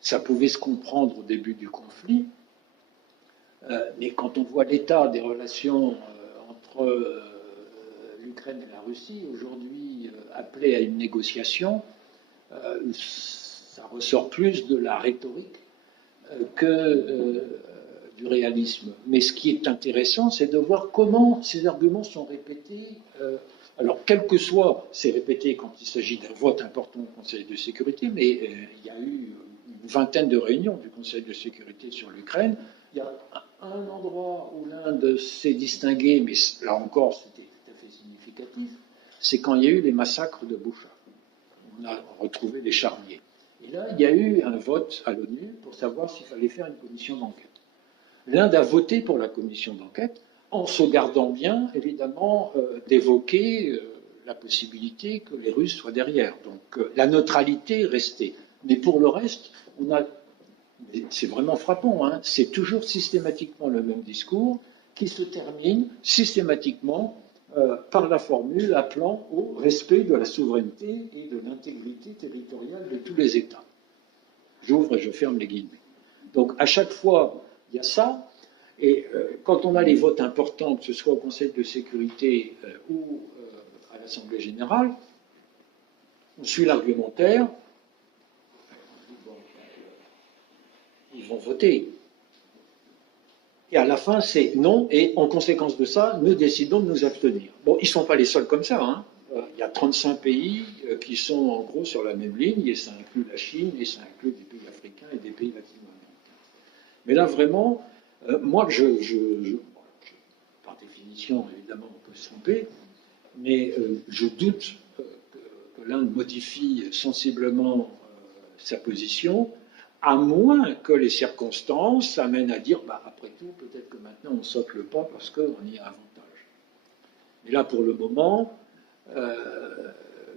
Ça pouvait se comprendre au début du conflit, mais quand on voit l'état des relations entre l'Ukraine et la Russie, aujourd'hui appelée à une négociation, ça ressort plus de la rhétorique que du réalisme. Mais ce qui est intéressant, c'est de voir comment ces arguments sont répétés. Alors, quel que soit, c'est répété quand il s'agit d'un vote important au Conseil de sécurité, mais il y a eu une vingtaine de réunions du Conseil de sécurité sur l'Ukraine. Il y a un endroit où l'Inde s'est distinguée, mais là encore, c'était tout à fait significatif, c'est quand il y a eu les massacres de Boucha. On a retrouvé les charniers. Et là, il y a eu un vote à l'ONU pour savoir s'il fallait faire une commission d'enquête. L'Inde a voté pour la commission d'enquête en se gardant bien, évidemment, d'évoquer la possibilité que les Russes soient derrière. Donc la neutralité est restée. Mais pour le reste, c'est vraiment frappant, hein, c'est toujours systématiquement le même discours qui se termine systématiquement par la formule appelant au respect de la souveraineté et de l'intégrité territoriale de tous les États. J'ouvre et je ferme les guillemets. Donc à chaque fois, il y a ça, et quand on a les votes importants, que ce soit au Conseil de sécurité ou à l'Assemblée générale, on suit l'argumentaire, ils vont voter. Et à la fin, c'est non, et en conséquence de ça, nous décidons de nous abstenir. Bon, ils ne sont pas les seuls comme ça, hein. Il y a 35 pays qui sont en gros sur la même ligne, et ça inclut la Chine, et ça inclut des pays africains et des pays latino-américains. Mais là, vraiment, moi, par définition, évidemment, on peut se tromper, mais je doute que l'Inde modifie sensiblement sa position, à moins que les circonstances amènent à dire, bah, après tout, peut-être que maintenant on saute le pas parce qu'on y a avantage. Mais là, pour le moment,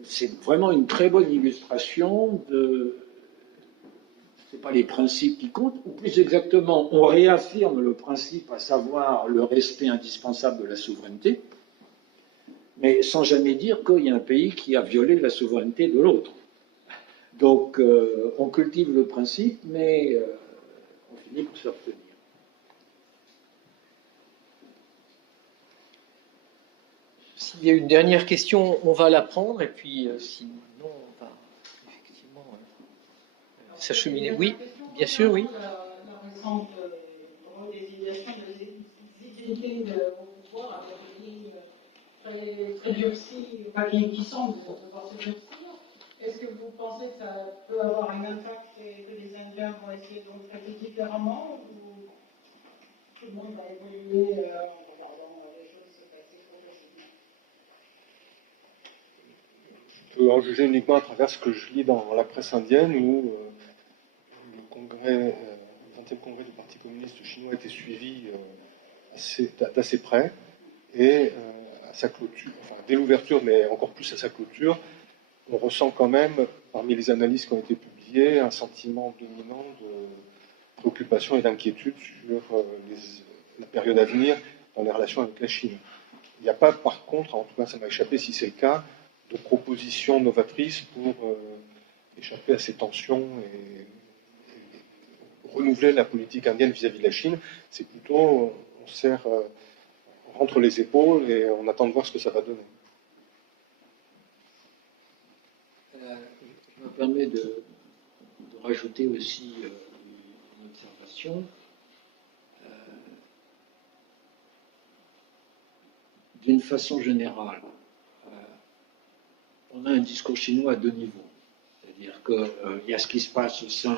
c'est vraiment une très bonne illustration de... Ce n'est pas les principes qui comptent, ou plus exactement, on réaffirme le principe, à savoir le respect indispensable de la souveraineté, mais sans jamais dire qu'il y a un pays qui a violé la souveraineté de l'autre. Donc, on cultive le principe, mais on finit par se retenir. S'il y a une dernière question, on va la prendre, et puis sinon, on va effectivement s'acheminer. Oui, bien sûr, oui. La récente redésignation de Xi Jinping au pouvoir avec des lignes très durcies, enfin, qui semblent devoir se durcir. Est-ce que vous pensez que ça peut avoir un impact et que les Indiens vont essayer de le traiter différemment, ou tout le monde va évoluer en regardant les choses se passer progressivement? Je peux en juger uniquement à travers ce que je lis dans la presse indienne, où le congrès, le 20e congrès du Parti communiste chinois a été suivi d'assez près, et à sa clôture, enfin dès l'ouverture, mais encore plus à sa clôture, on ressent quand même, parmi les analyses qui ont été publiées, un sentiment dominant de préoccupation et d'inquiétude sur la période à venir dans les relations avec la Chine. Il n'y a pas, par contre, en tout cas ça m'a échappé si c'est le cas, de propositions novatrices pour échapper à ces tensions et renouveler la politique indienne vis-à-vis de la Chine. C'est plutôt, on rentre les épaules et on attend de voir ce que ça va donner. Je me permets de rajouter aussi une observation. D'une façon générale, on a un discours chinois à deux niveaux. C'est-à-dire qu'il y a ce qui se passe au sein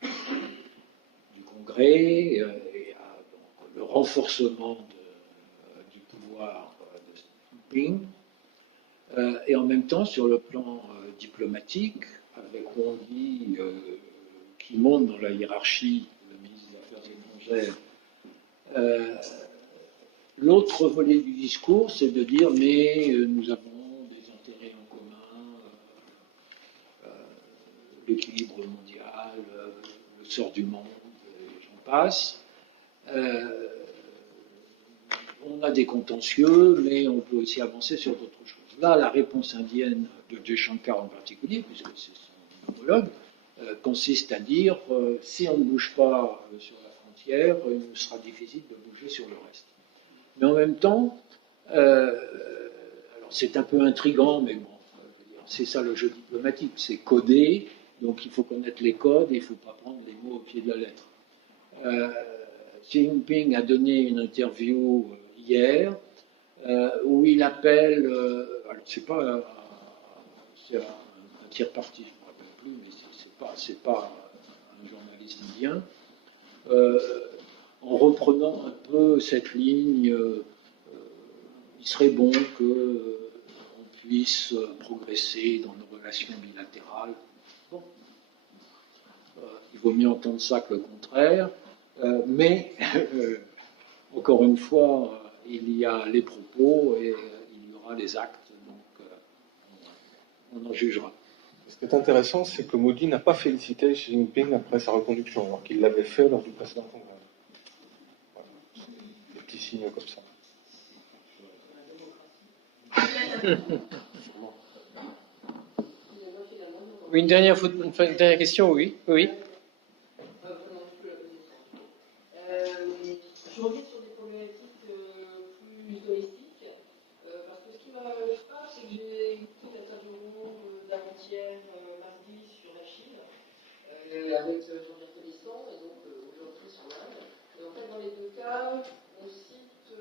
du Congrès, et donc, le renforcement du pouvoir de Xi Jinping, et en même temps, sur le plan diplomatique, avec on dit qui monte dans la hiérarchie, le ministre des Affaires étrangères. L'autre volet du discours, c'est de dire mais nous avons des intérêts en commun, l'équilibre mondial, le sort du monde, j'en passe. On a des contentieux, mais on peut aussi avancer sur d'autres choses. Là, la réponse indienne de Jaishankar en particulier, puisque c'est son homologue, consiste à dire si on ne bouge pas sur la frontière, il nous sera difficile de bouger sur le reste. Mais en même temps, Alors c'est un peu intriguant, mais bon, c'est ça le jeu diplomatique, c'est codé, donc il faut connaître les codes et il ne faut pas prendre les mots au pied de la lettre. Xi Jinping a donné une interview hier où il appelle, alors c'est pas c'est un tiers parti, je ne me rappelle plus, mais c'est pas un journaliste indien, en reprenant un peu cette ligne, il serait bon qu'on puisse progresser dans nos relations bilatérales. Bon. Il vaut mieux entendre ça que le contraire, mais encore une fois, il y a les propos et il y aura les actes, donc on en jugera. Ce qui est intéressant, c'est que Modi n'a pas félicité Xi Jinping après sa reconduction, alors qu'il l'avait fait lors du précédent congrès. Voilà. Des petits signes comme ça. Oui, une dernière question, oui. Oui. Je reviens sur des problématiques plus domestiques, parce que ce qui m'a frappé, c'est que j'ai écouté l'interview d'avant-hier mardi sur la Chine, avec Jean-Pierre Télestan, et donc aujourd'hui sur l'Inde. Et en fait, dans les deux cas, on cite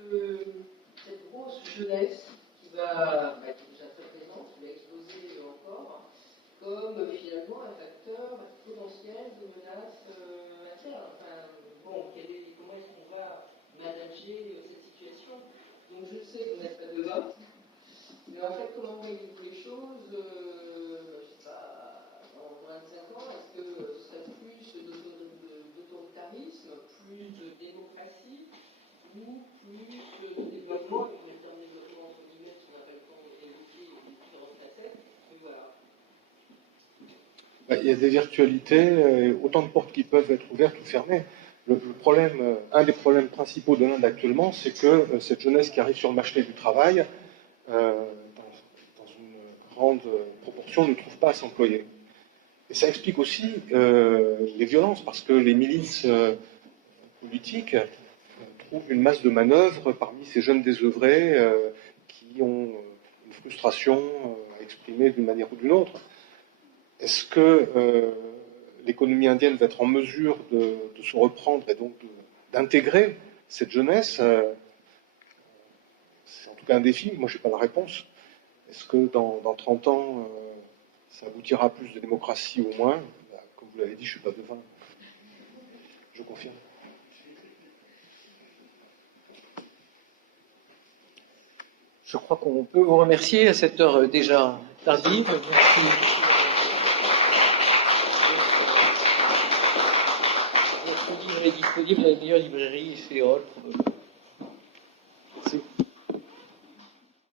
cette grosse jeunesse qui est déjà très présente, qui va exploser encore, comme finalement un facteur potentiel de menace à terre. Enfin, bon, comment est-ce qu'on va manager cette situation? Donc je sais que vous n'êtes pas demain, mais en fait, comment voyez-vous les choses, je ne sais pas, dans 25 ans, est-ce que ce serait plus d'autoritarisme, plus de démocratie, ou plus de développement, et on met le terme développement entre guillemets, parce qu'on n'a pas le temps d'évoquer les différentes facettes, mais voilà. Il y a des virtualités, autant de portes qui peuvent être ouvertes ou fermées. Le problème, un des problèmes principaux de l'Inde actuellement, c'est que cette jeunesse qui arrive sur le marché du travail, dans une grande proportion, ne trouve pas à s'employer. Et ça explique aussi les violences, parce que les milices politiques trouvent une masse de manœuvres parmi ces jeunes désœuvrés qui ont une frustration à exprimer d'une manière ou d'une autre. Est-ce que l'économie indienne va être en mesure de se reprendre et donc d'intégrer cette jeunesse? C'est en tout cas un défi. Moi, je n'ai pas la réponse. Est-ce que dans 30 ans, ça aboutira à plus de démocratie ou moins? Comme vous l'avez dit, je ne suis pas devin. Je confirme. Je crois qu'on peut vous remercier à cette heure déjà tardive. Merci. Votre livre est disponible à la meilleure librairie, c'est probablement.